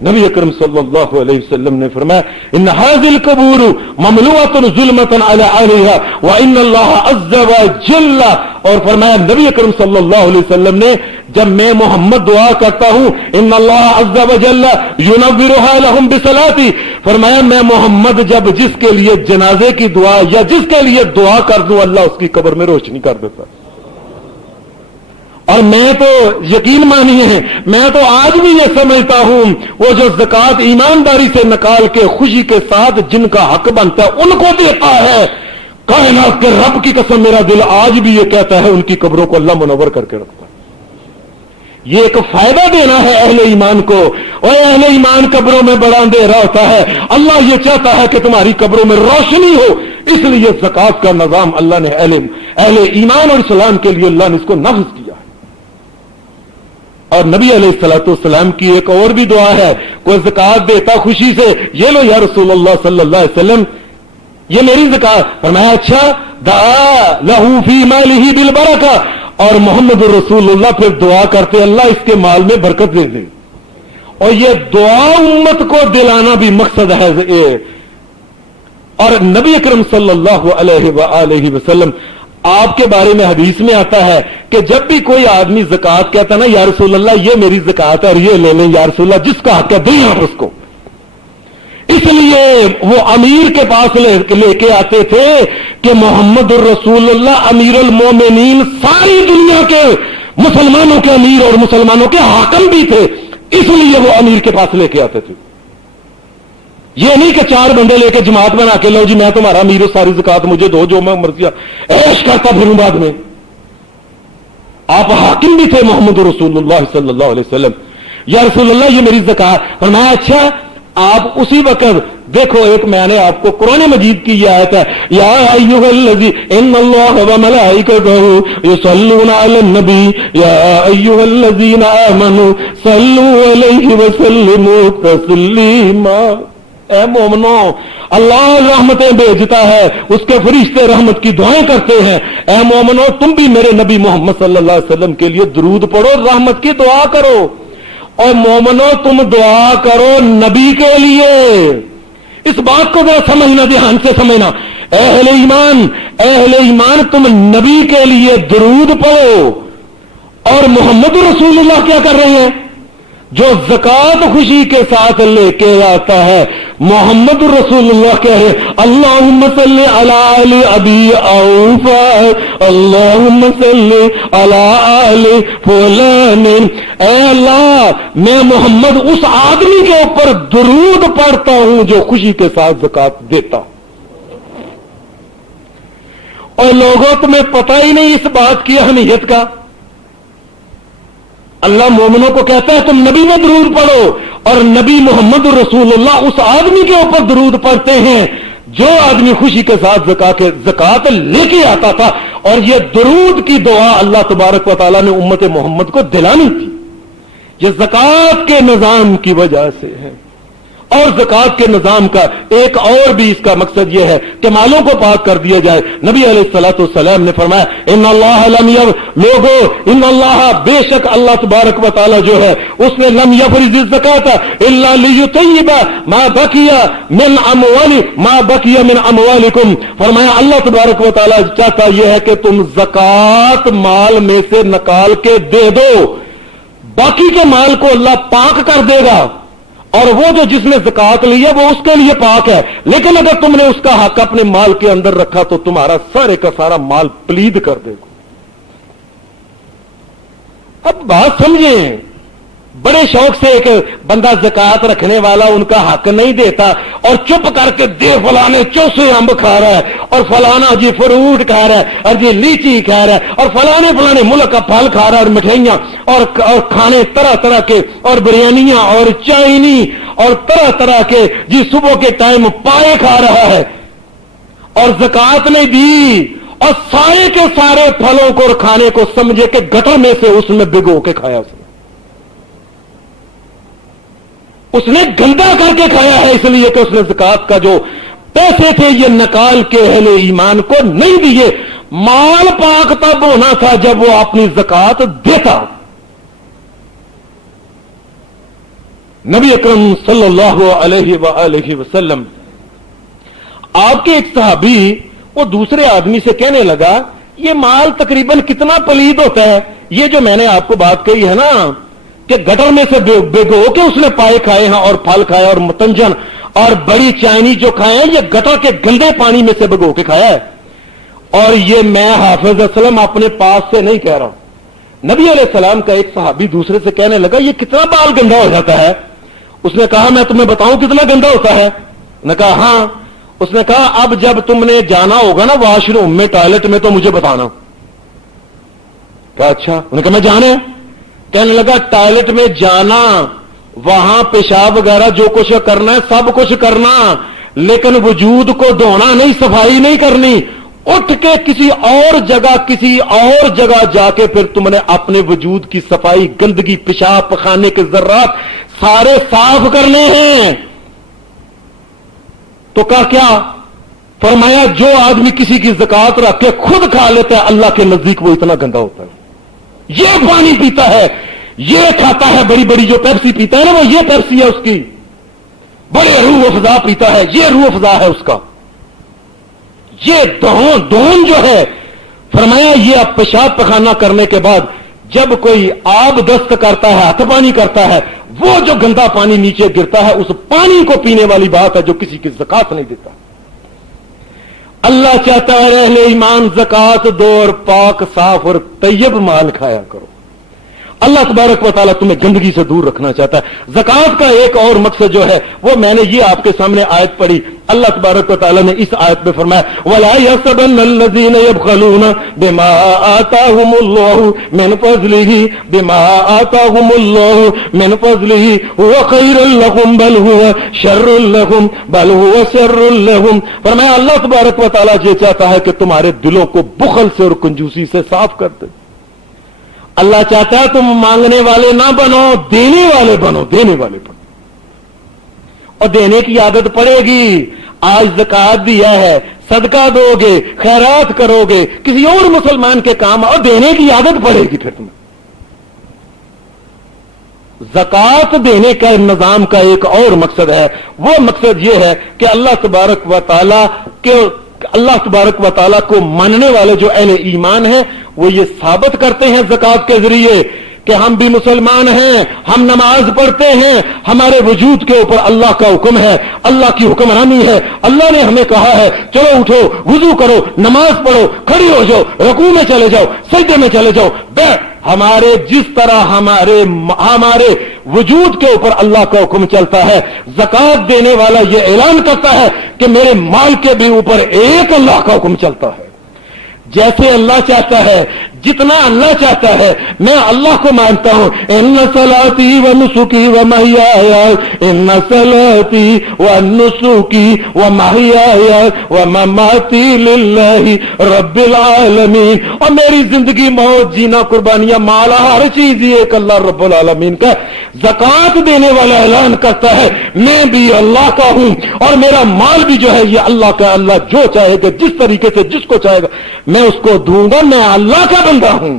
नबी अकरम सल्लल्लाहु अलैहि वसल्लम ने फरमाया इन हाज़िल कबूरु ममलूअतुन ज़ुल्मतन अला अहलिहा व इन्नल्लाह अज़्ज़ व जल्ल। और फरमाया नबी अकरम सल्लल्लाहु अलैहि वसल्लम ने, जब मैं मोहम्मद दुआ करता हूं इन्नल्लाह अज़्ज़ व जल्ल युनव्विरुहा लहुम बिसलाती, फरमाया मैं मोहम्मद जब जिसके लिए जनाजे की दुआ या जिसके लिए दुआ कर दूं अल्लाह उसकी कब्र में रोशनी कर देता। और मैं तो यकीन मानिए है, मैं तो आज भी ये समझता हूं वो जो ज़कात ईमानदारी से निकाल के खुशी के साथ जिनका हक बनता है उनको देता है, कायनात के रब की कसम मेरा दिल आज भी ये कहता है उनकी कब्रों को अल्लाह मुनव्वर करके रखता है। ये एक फायदा देना है अहले ईमान को। और अहले ईमान कब्रों में बड़ा अंधेरा होता है, अल्लाह ये चाहता है कि तुम्हारी कब्रों में रोशनी हो, इसलिए ज़कात का निजाम अल्लाह ने अहले ईमान और इस्लाम के लिए अल्लाह ने इसको नफ्ज किया है। और नबी अलैहिस्सलाम की एक और भी दुआ है, कोई ज़कात देता खुशी से, ये लो या रसूलुल्लाह सल्लल्लाहु अलैहि वसल्लम ये मेरी ज़कात। फरमाया अच्छा, दआ लहू फी मालिही बिल बरका, और मोहम्मद रसूलुल्लाह फिर दुआ करते अल्लाह इसके माल में बरकत दे दे। और ये दुआ उम्मत को दिलाना भी मकसद है ये। और नबी अकरम सल्लल्लाहु अलैहि वसल्लम आपके बारे में हदीस में आता है कि जब भी कोई आदमी ज़कात कहता ना, या रसूलल्लाह ये मेरी ज़कात है और ये ले लें या रसूलल्लाह, जिसका हक है दें आप उसको। इसलिए वो अमीर के पास लेके आते थे कि मोहम्मद रसूलुल्लाह अमीरुल मोमिनीन, सारी दुनिया के मुसलमानों के अमीर और मुसलमानों के हाकिम भी थे, इसलिए वो अमीर के पास लेके आते थे। ये नहीं कि चार बंदे लेके जमात बना के लो जी मैं तुम्हारा अमीर हूं, सारी ज़कात मुझे दो, जो मैं मर्जी ऐश करता फिरूं बाद में। आप हाकिम भी थे मोहम्मद रसूलुल्लाह सल्लल्लाहु अलैहि वसल्लम। या रसूलुल्लाह ये मेरी ज़कात। फरमाया अच्छा, आप उसी वक्त देखो, एक मैंने आपको कुरान मजीद की यह आयत है, या अय्युहल्लज़ी इन्नल्लाह व मलाइकतहु युसल्लूना अलन नबी या अय्युहल्लज़ीना आमनू सल्लू अलैहि व सल्लिमू तस्लीमा। ऐ मोमनो, अल्लाह रहमतें भेजता है, उसके फरिश्ते रहमत की दुआएं करते हैं। ऐ मोमनो, तुम भी मेरे नबी मोहम्मद सल्लल्लाहु अलैहि वसल्लम के लिए दुरूद पढ़ो, रहमत की दुआ करो। और मोमनो, तुम दुआ करो नबी के लिए। इस बात को जरा समझना, ध्यान से समझना। अहले ईमान तुम नबी के लिए दुरूद पढ़ो। और मोहम्मद रसूलुल्लाह क्या कर रहे हैं? जो ज़कात खुशी के साथ लेके आता है, मोहम्मद रसूलुल्लाह कह रहे अल्लाहुम्मा सल्ली अला आलि अबी औफा, अल्लाहुम्मा सल्ली अला आलि फुलान। ऐ अल्लाह, मैं मोहम्मद उस आदमी के ऊपर दुरूद पढ़ता हूं जो खुशी के साथ ज़कात देता। और लोगों तुम्हें पता ही नहीं इस बात की अहमियत का। अल्लाह मोमिनों को कहता है तुम नबी में दुरूद पढ़ो, और नबी मोहम्मद रसूलुल्लाह उस आदमी के ऊपर दुरूद पढ़ते हैं जो आदमी खुशी के साथ ज़कात लेके आता था। और ये दुरूद की दुआ अल्लाह तबारक व तआला ने उम्मत मोहम्मद को दिलानी थी। ये ज़कात के निजाम की वजह से है। और ज़कात के निजाम का एक और भी इसका मकसद यह है कि मालों को पाक कर दिया जाए। नबी अलैहिस्सलातु वस्सलाम ने फरमाया इन्नल्लाह लम लोगो इन्नल्लाह, बेशक अल्लाह तबारक व तआला जो है उसने लम यफरिज़ ज़कात इल्ला लियुतय्यिबा मा बकिया मिन अमवालिकुम। फरमाया अल्लाह तबारक व तआला चाहता यह है कि तुम ज़कात माल में से निकाल के दे दो, बाकी के माल को अल्लाह पाक कर देगा। और वो जो जिसने ज़कात ली है वो उसके लिए पाक है, लेकिन अगर तुमने उसका हक अपने माल के अंदर रखा तो तुम्हारा सारे का सारा माल प्लीद कर देगा। अब बात समझें, बड़े शौक से एक बंदा ज़कात रखने वाला उनका हक नहीं देता और चुप करके दे फलाने चौसे अंब खा रहा है, और फलाना जी फ्रूट खा रहा है, और जी लीची खा रहा है, और फलाने मुल्क का फल खा रहा है, और मिठाइयां और खाने तरह तरह के, और बिरयानियां और चाइनी और तरह तरह के जी सुबह के टाइम पाए खा रहा है, और ज़कात नहीं दी, और सारे के सारे फलों को और खाने को समझे कि गटर में से उसमें भिगो के खाया उसने गंदा करके खाया है, इसलिए कि उसने ज़कात का जो पैसे थे ये निकाल के अहले ईमान को नहीं दिए। माल पाक तब होना था जब वो अपनी ज़कात देता। नबी अकरम सल्लल्लाहु अलैहि वसल्लम, आपके एक सहाबी वो दूसरे आदमी से कहने लगा ये माल तकरीबन कितना पलीद होता है। ये जो मैंने आपको बात कही है ना कि गटर में से भिगो के उसने पाए खाए हैं और फल खाए और मतंजन और बड़ी चाइनी जो खाए हैं, ये गटर के गंदे पानी में से भिगो के खाया है। और ये मैं हाफिज असलम अपने पास से नहीं कह रहा हूं। नबी अलैहिस्सलाम का एक सहाबी दूसरे से कहने लगा ये कितना बाल गंदा हो जाता है। उसने कहा मैं तुम्हें बताऊं कितना गंदा होता है। उसने कहा हाँ। उसने कहा अब जब तुमने जाना होगा ना वॉशरूम में, टॉयलेट में, तो मुझे बताना। कहा अच्छा। उन्होंने कहा मैं जाने। कहने लगा टॉयलेट में जाना, वहां पेशाब वगैरह जो कुछ करना है सब कुछ करना, लेकिन वजूद को धोना नहीं, सफाई नहीं करनी। उठ के किसी और जगह जाके फिर तुमने अपने वजूद की सफाई, गंदगी, पेशाब पखाने के जर्रात सारे साफ करने हैं। तो कहा क्या? फरमाया जो आदमी किसी की ज़कात रख के खुद खा लेता है अल्लाह के नजदीक वो इतना गंदा होता है। ये पानी पीता है, ये खाता है, बड़ी बड़ी जो पेप्सी पीता है ना वो ये पेप्सी है उसकी, बड़े रूह अफजा पीता है, ये रूह अफजा है उसका। ये दोन जो है, फरमाया ये अब पेशाब पखाना करने के बाद जब कोई आब दस्त करता है, हाथ पानी करता है, वो जो गंदा पानी नीचे गिरता है उस पानी को पीने वाली बात है जो किसी की ज़कात नहीं देता। अल्लाह चाहता है अहले ईमान ज़कात दो और पाक साफ और तैयब माल खाया करो। अल्लाह तबारक व तआला तुम्हें गंदगी से दूर रखना चाहता है। ज़कात का एक और मकसद जो है वो मैंने ये आपके सामने आयत पढ़ी। अल्लाह तबारक व तआला ने इस आयत में फरमाया वला यहसबन्नल्लज़ीना यबखलूना बिमा आताहुमुल्लाहु मिन फज़लिही बिमा आताहुमुल्लाहु मिन फज़लिही हुवा खैरुल लहुम बल हुवा शर्रुल लहुम बल हुवा शर्रुल लहुम। फरमाया अल्लाह तबारक व तआला ये चाहता है कि तुम्हारे दिलों को बुखल से और कंजूसी से साफ कर दे। अल्लाह चाहता है तुम मांगने वाले ना बनो, देने वाले बनो, देने वाले बनो। और देने की आदत पड़ेगी। आज ज़कात दिया है, सदका दोगे, खैरात करोगे, किसी और मुसलमान के काम और देने की आदत पड़ेगी। फिर तुम्हें ज़कात देने का निजाम का एक और मकसद है, वो मकसद ये है कि अल्लाह तबारक व तआला को मानने वाले जो अहले ईमान हैं वो ये साबित करते हैं ज़कात के जरिए कि हम भी मुसलमान हैं, हम नमाज पढ़ते हैं, हमारे वजूद के ऊपर अल्लाह का हुक्म है, अल्लाह की हुक्मरानी है। अल्लाह ने हमें कहा है चलो उठो, वुजू करो, नमाज पढ़ो, खड़ी हो जाओ, रुकू में चले जाओ, सजदे में चले जाओ, बैठ। हमारे जिस तरह हमारे वजूद के ऊपर अल्लाह का हुक्म चलता है, ज़कात देने वाला ये ऐलान करता है कि मेरे माल के भी ऊपर एक अल्लाह का हुक्म चलता है। जैसे अल्लाह चाहता है, जितना अल्लाह चाहता है, मैं अल्लाह को मानता हूं। इन्ना सलाती व नुसुकी व महियाया, इन्ना सलाती व नुसुकी व महियाया व ममाती लिल्लाहि रब्बिल आलमीन। और मेरी जिंदगी, मौत, जीना, कुर्बानियां, माला, हर चीज ये एक अल्लाह रब्बुल आलमीन का। ज़कात देने वाला ऐलान करता है मैं भी अल्लाह का हूं और मेरा माल भी जो है ये अल्लाह का। अल्लाह जो चाहेगा, जिस तरीके से जिसको चाहेगा मैं उसको दूंगा, मैं अल्लाह का बंदा हूं।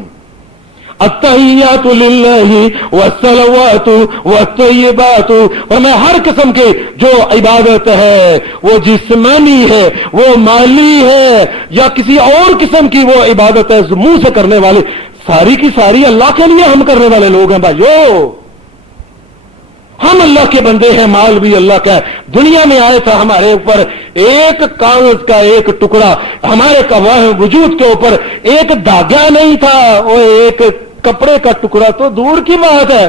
अत्तहियातु लिल्लाहि वस्सलवातु वत्तय्यिबातु। और मैं हर किस्म के जो इबादत है, वो जिस्मानी है, वो माली है, या किसी और किस्म की वो इबादत है मुंह से करने वाले, सारी की सारी अल्लाह के लिए हम करने वाले लोग हैं। भाइयों, हम अल्लाह के बंदे हैं, माल भी अल्लाह का है। दुनिया में आया था हमारे ऊपर एक कागज का एक टुकड़ा, हमारे वजूद के ऊपर एक धागा नहीं था, वो एक कपड़े का टुकड़ा तो दूर की बात है।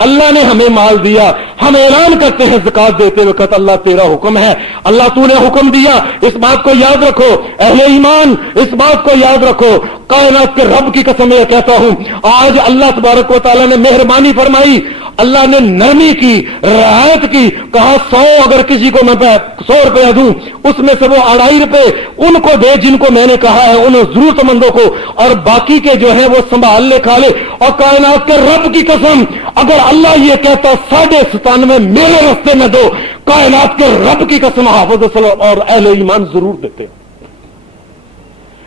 अल्लाह ने हमें माल दिया, हम ऐलान करते हैं ज़कात देते वक्त अल्लाह तेरा हुक्म है, अल्लाह तूने हुक्म दिया। इस बात को याद रखो अहले ईमान, इस बात को याद रखो। कायनात के रब की कसम मैं कहता हूं, आज अल्लाह तबारक व तआला ने मेहरबानी फरमाई, अल्लाह ने नरमी की, रियायत की। कहा 100 अगर किसी को मैं 100 रुपया दूं, उसमें से वो 2.5 रुपए उनको दे जिनको मैंने कहा है, उन जरूरतमंदों को, और बाकी के जो है वो संभाल ले, खा ले। और कायनात के रब की कसम, अगर अल्लाह ये कहता 97.5 मेरे रास्ते में दो, कायनात के रब की कसम हाफिज और अहले ईमान जरूर देते।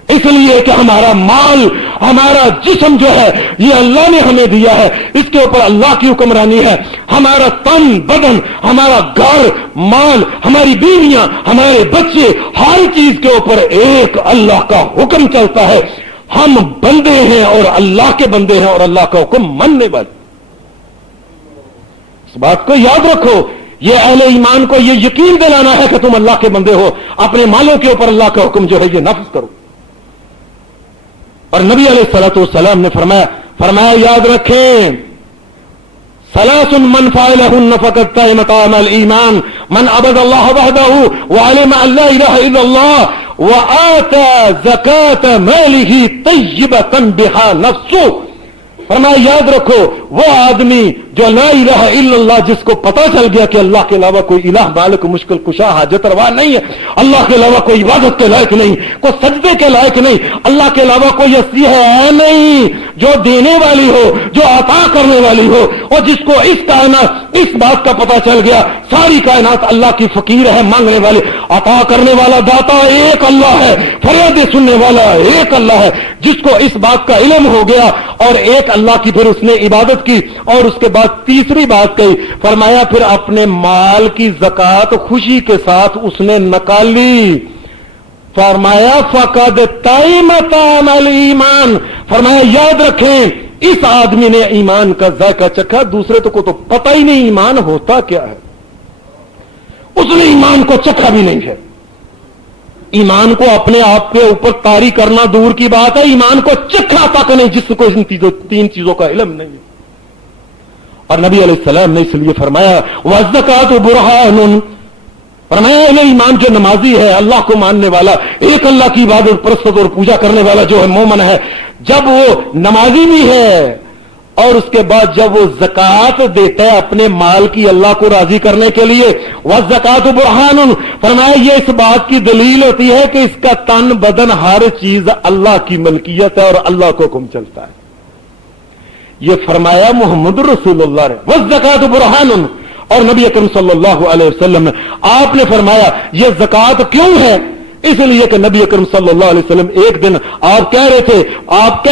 इसलिए कि हमारा माल, हमारा जिस्म जो है ये अल्लाह ने हमें दिया है, इसके ऊपर अल्लाह की हुक्मरानी है। हमारा तन बदन, हमारा घर, माल, हमारी बीवियां, हमारे बच्चे, हर चीज के ऊपर एक अल्लाह का हुक्म चलता है। हम बंदे हैं और अल्लाह के बंदे हैं और अल्लाह का हुक्म मानने वाले। इस बात को याद रखो। ये अहले ईमान को ये यकीन दिलाना है कि तुम अल्लाह के बंदे हो, अपने मालों के ऊपर अल्लाह का हुक्म जो है ये नफ्ज करो। और नबी अलैहिस्सलाम ने फरमाया याद रखें, सलासुन मन फ़अलहुन्न फ़क़द तमम ईमान, मन अबद अल्लाह वहदहु व अलिम अल्ला इलाहा इल्लल्लाह व आता ज़कात मालिही तय्यबतन बिहा नफ्सु। فرمایا یاد رکھو وہ آدمی جو لا الہ الا اللہ، جس کو پتا چل گیا کہ اللہ کے علاوہ کوئی الہ مالک مشکل کشا حاجت روا نہیں ہے، اللہ کے علاوہ کوئی عبادت کے لائق نہیں، کوئی سجدے کے لائق نہیں، اللہ کے علاوہ کوئی ہستی ہے نہیں جو دینے والی ہو، جو عطا کرنے والی ہو، اور جس کو اس کائنات اس بات کا پتا چل گیا ساری کائنات اللہ کی فقیر ہے، مانگنے والے، عطا کرنے والا داتا ایک اللہ ہے، فریاد سننے والا ایک اللہ ہے، جس کو اس بات کا علم ہو گیا اور ایک اللہ کی پھر اس نے عبادت کی، اور اس کے بعد تیسری بات کہی، فرمایا پھر اپنے مال کی زکات خوشی کے ساتھ اس نے نکالی، فرمایا فقد تئم طعم الایمان، فرمایا یاد رکھیں اس آدمی نے ایمان کا ذائقہ چکھا، دوسرے کو تو پتہ ہی نہیں ایمان ہوتا کیا ہے، اس نے ایمان کو چکھا بھی نہیں ہے۔ ایمان کو اپنے آپ کے اوپر طاری کرنا دور کی بات ہے، ایمان کو چکھا تک نہیں جس کو ان تین چیزوں کا علم نہیں ہے۔ اور نبی علیہ السلام نے اس لیے فرمایا والزکات برہان، فرمایا اہل ایمان جو نمازی ہے، اللہ کو ماننے والا، ایک اللہ کی عبادت پرست اور پوجا کرنے والا جو ہے مومن ہے، جب وہ نمازی بھی ہے اور اس کے بعد جب وہ زکات دیتا ہے اپنے مال کی اللہ کو راضی کرنے کے لیے، والزکات برہان، فرمایا یہ اس بات کی دلیل ہوتی ہے کہ اس کا تن بدن ہر چیز اللہ کی ملکیت ہے اور اللہ کو حکم چلتا ہے۔ یہ فرمایا محمد رسول اللہ نے والزکات برہان، اور نبی اکرم صلی اللہ علیہ وسلم نے آپ نے فرمایا یہ زکات کیوں ہے؟ اس لیے کہ نبی اکرم صلی اللہ علیہ وسلم ایک دن آپ کہہ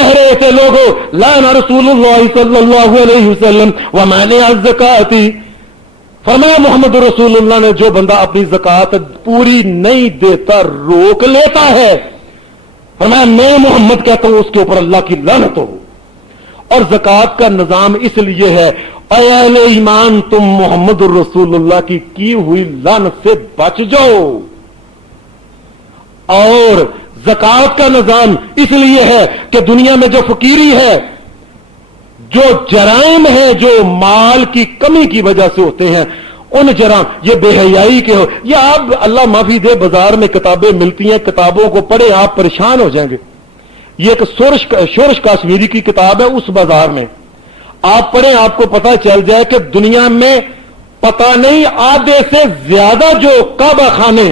رہے تھے لوگوں لعن رسول اللہ صلی اللہ علیہ وسلم ومانع الزکات، فرمایا محمد رسول اللہ نے جو بندہ اپنی زکات پوری نہیں دیتا روک لیتا ہے، فرمایا میں محمد کہتا ہوں اس کے اوپر اللہ کی لعنت ہو۔ اور زکات کا نظام اس لیے ہے اے اہل ایمان تم محمد الرسول اللہ کی ہوئی لعنت سے بچ جاؤ، اور زکات کا نظام اس لیے ہے کہ دنیا میں جو فقیری ہے، جو جرائم ہیں جو مال کی کمی کی وجہ سے ہوتے ہیں، ان جرائم یہ بے حیائی کے ہو، یا آپ اللہ معافی دے بازار میں کتابیں ملتی ہیں، کتابوں کو پڑھیں آپ پریشان ہو جائیں گے۔ یہ ایک شورش کاشمیری کی کتاب ہے، اس بازار میں آپ پڑھیں آپ کو پتہ چل جائے کہ دنیا میں پتہ نہیں آدھے سے زیادہ جو کعبہ خانے،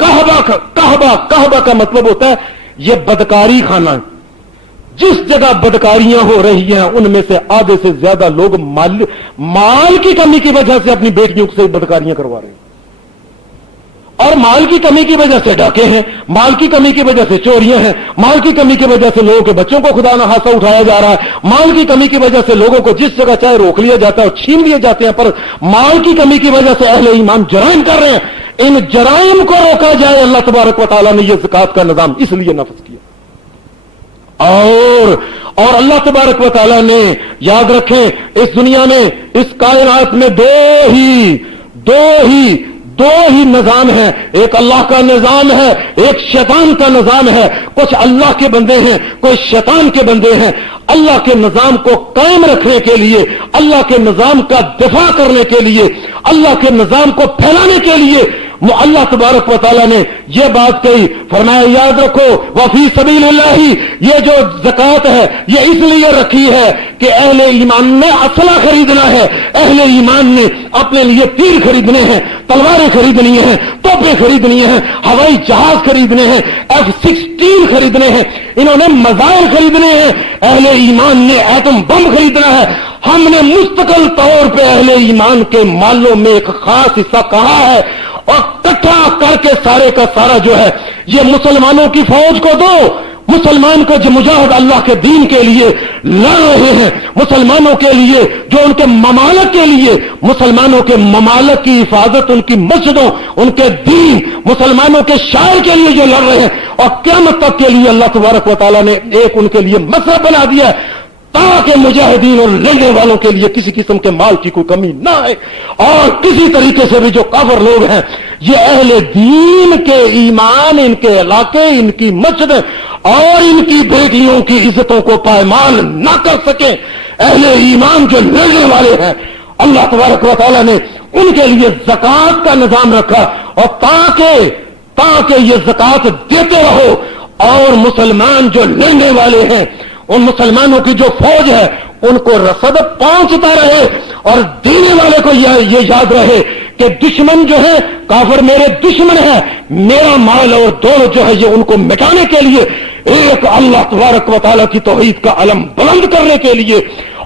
کعبہ کا مطلب ہوتا ہے یہ بدکاری خانہ، جس جگہ بدکاریاں ہو رہی ہیں ان میں سے آدھے سے زیادہ لوگ مال کی کمی کی وجہ سے اپنی بیٹیوں سے بدکاریاں کروا رہے ہیں، اور مال کی کمی کی وجہ سے ڈاکے ہیں، مال کی کمی کی وجہ سے چوریاں ہیں، مال کی کمی کی وجہ سے لوگوں کے بچوں کو خدا نخواستہ اٹھایا جا رہا ہے، مال کی کمی کی وجہ سے لوگوں کو جس جگہ چاہے روک لیا جاتا ہے اور چھین لیے جاتے ہیں، پر مال کی کمی کی وجہ سے اہل ایمان جرائم کر رہے ہیں۔ ان جرائم کو روکا جائے، اللہ تبارک و تعالیٰ نے یہ زکات کا نظام اس لیے نافذ کیا، اور اللہ تبارک و تعالیٰ نے یاد رکھیں اس دنیا میں اس کائنات میں دو ہی نظام ہیں، ایک اللہ کا نظام ہے، ایک شیطان کا نظام ہے، کچھ اللہ کے بندے ہیں کچھ شیطان کے بندے ہیں۔ اللہ کے نظام کو قائم رکھنے کے لیے، اللہ کے نظام کا دفاع کرنے کے لیے، اللہ کے نظام کو پھیلانے کے لیے اللہ تبارک و تعالیٰ نے یہ بات کہی، فرمایا یاد رکھو وفی سبیل اللہ، یہ جو زکات ہے یہ اس لیے رکھی ہے کہ اہل ایمان نے اسلحہ خریدنا ہے، اہل ایمان نے اپنے لیے تیر خریدنے ہیں، تلواریں خریدنی ہیں، توپیں خریدنی ہیں، ہوائی جہاز خریدنے ہیں، F-16 خریدنے ہیں، انہوں نے میزائل خریدنے ہیں، اہل ایمان نے ایٹم بم خریدنا ہے۔ ہم نے مستقل طور پہ اہل ایمان کے مالوں میں ایک خاص حصہ کہا ہے اور اکٹھا کر کے سارے کا سارا جو ہے یہ مسلمانوں کی فوج کو دو، مسلمان کو جو مجاہد اللہ کے دین کے لیے لڑ رہے ہیں، مسلمانوں کے لیے جو ان کے ممالک کے لیے، مسلمانوں کے ممالک کی حفاظت، ان کی مسجدوں، ان کے دین، مسلمانوں کے شاعر کے لیے جو لڑ رہے ہیں، اور قیامت تک کے لیے اللہ تبارک و تعالیٰ نے ایک ان کے لیے مذہب بنا دیا ہے تاکہ مجاہدین اور لڑنے والوں کے لیے کسی قسم کے مال کی کوئی کمی نہ آئے۔ اور کسی طریقے سے بھی جو کافر لوگ ہیں یہ اہل دین کے ایمان، ان کے علاقے، ان کی مسجدیں اور ان کی بیٹیوں کی عزتوں کو پائمال نہ کر سکیں، اہل ایمان جو لڑنے والے ہیں، اللہ تبارک و تعالیٰ نے ان کے لیے زکات کا نظام رکھا، اور تاکہ یہ زکات دیتے رہو، اور مسلمان جو لڑنے والے ہیں उन मुसलमानों की जो फौज है उनको रसद पहुंचता रहे, और देने वाले को ये याद रहे कि दुश्मन जो है, काफिर मेरे दुश्मन है, मेरा माल और दोनों जो है ये उनको मिटाने के लिए, एक अल्लाह तबारक व तआला की तौहीद का अलम बुलंद करने के लिए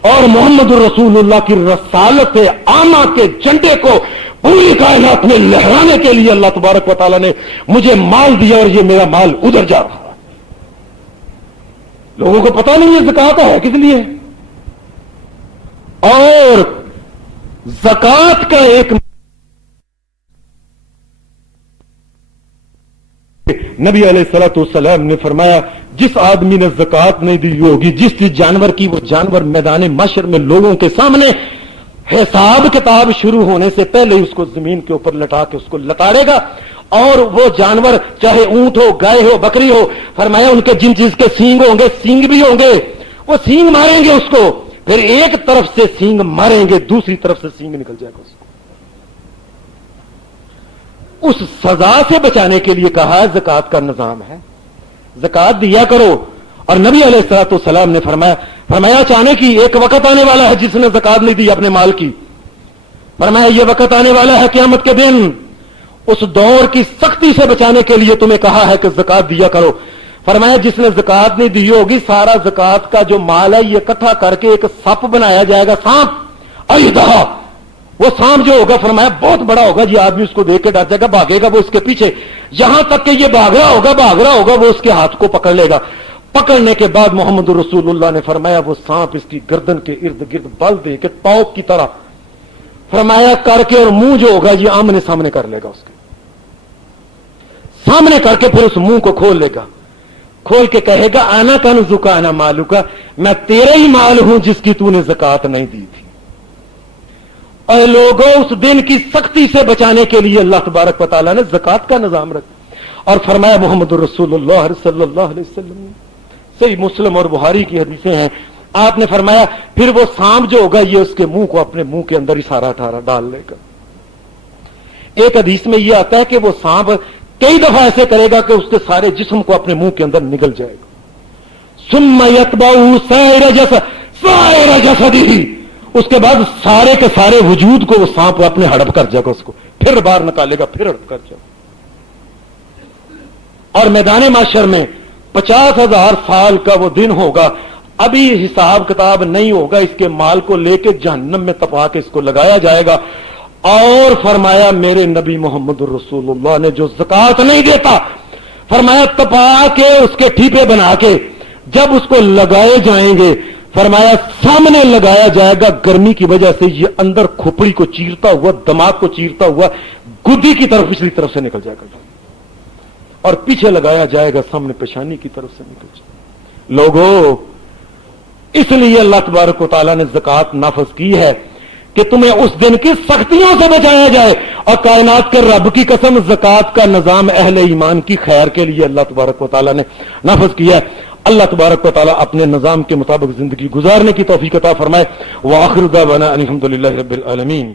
और मोहम्मद रसूलुल्लाह की रसालत आमा के झंडे को पूरी कायनात में लहराने के लिए अल्लाह तबारक व तआला ने मुझे माल दिया, और ये मेरा माल उधर जा रहा है। लोगों को पता नहीं है ज़कात है किस लिए, और ज़कात का एक नबी अलैहिस्सलाम ने फरमाया, जिस आदमी ने ज़कात नहीं दी होगी, जिस जानवर की, वो जानवर मैदान महशर में लोगों के सामने हिसाब किताब शुरू होने से पहले ही उसको जमीन के ऊपर लटा के उसको लताड़ेगा, और वो जानवर चाहे ऊंट हो, गाय हो, बकरी हो, फरमाया उनके जिन चीज के सींग होंगे, सींग भी होंगे, वो सींग मारेंगे उसको, फिर एक तरफ से सींग मारेंगे, दूसरी तरफ से सींग निकल जाएगा उसको। उस सजा से बचाने के लिए कहा ज़कात का निजाम है, ज़कात दिया करो। और नबी अलैहिस्सलाम ने फरमाया अचानक ही एक वक्त आने वाला है जिसने ज़कात नहीं दी अपने माल की, फरमाया ये वक्त आने वाला है क़यामत के दिन, उस दौर की सख्ती से बचाने के लिए तुम्हें कहा है कि ज़कात दिया करो। फरमाया जिसने ज़कात नहीं दी होगी, सारा ज़कात का जो माल है ये इकट्ठा करके एक सप बनाया जाएगा, सांप, अयदहा, वो सांप जो होगा फरमाया बहुत बड़ा होगा, ये आदमी उसको देख के डर जाएगा, भागेगा वो इसके पीछे, यहां तक कि ये भाग रहा होगा, वो उसके हाथ को पकड़ लेगा। पकड़ने के बाद मोहम्मद रसूलुल्लाह ने फरमाया वो सांप इसकी गर्दन के इर्द गिर्द बल दे के तौक की तरह फरमाया करके, और मुंह जो होगा ये आमने सामने कर लेगा, उसके सामने करके फिर उस मुंह को खोल लेगा, खोल के कहेगा आना कनज़ुका आना मालूका, मैं तेरे ही माल हूं जिसकी तूने ज़कात नहीं दी थी। और लोगों, उस दिन की सख्ती से बचाने के लिए अल्लाह तबारक व तआला ने ज़कात का निजाम रखा। और फरमाया मोहम्मद रसूलुल्लाह सल्लल्लाहु अलैहि वसल्लम, सही मुस्लिम और बुखारी की हदीसें हैं, आपने फरमाया फिर वो सांप जो होगा ये उसके मुंह को अपने मुंह के अंदर इशारा ठारा डाल लेगा। एक हदीस में ये आता है कि वो सांप कई दफा ऐसे करेगा कि उसके सारे जिस्म को अपने मुंह के अंदर निगल जाएगा। सुम्मा यतबाउ साइर जसदिही, उसके बाद सारे के सारे वजूद को वो सांप अपने हड़प कर जाएगा, उसको फिर बाहर निकालेगा, फिर हड़प कर जाएगा। और मैदान माशर में 50,000 साल का वो दिन होगा, अभी हिसाब किताब नहीं होगा, इसके माल को लेके जहन्नम में तपा के इसको लगाया जाएगा। और फरमाया मेरे नबी मोहम्मद रसूलुल्लाह ने जो ज़कात नहीं देता, फरमाया तपा के उसके ठीपे बना के जब उसको लगाए जाएंगे, फरमाया सामने लगाया जाएगा, गर्मी की वजह से ये अंदर खोपड़ी को चीरता हुआ, दिमाग को चीरता हुआ गुद्दी की तरफ पिछली तरफ से निकल जाएगा, और पीछे लगाया जाएगा सामने पेशानी की तरफ से निकल जाएगा। लोगों, इसलिए अल्लाह तबारक व तआला ने ज़कात नाफिज की है कि तुम्हें उस दिन की सख्तियों से बचाया जाए। और कायनात के रब की कसम, ज़कात का निजाम अहले ईमान की खैर के लिए अल्लाह तबारक व तआला ने नाफिज किया है। अल्लाह तबारक व तआला अपने निजाम के मुताबिक जिंदगी गुजारने की तौफीक अता फरमाए। व आखिर दावाना अनिल हम्दुलिल्लाहि रब्बिल आलमीन।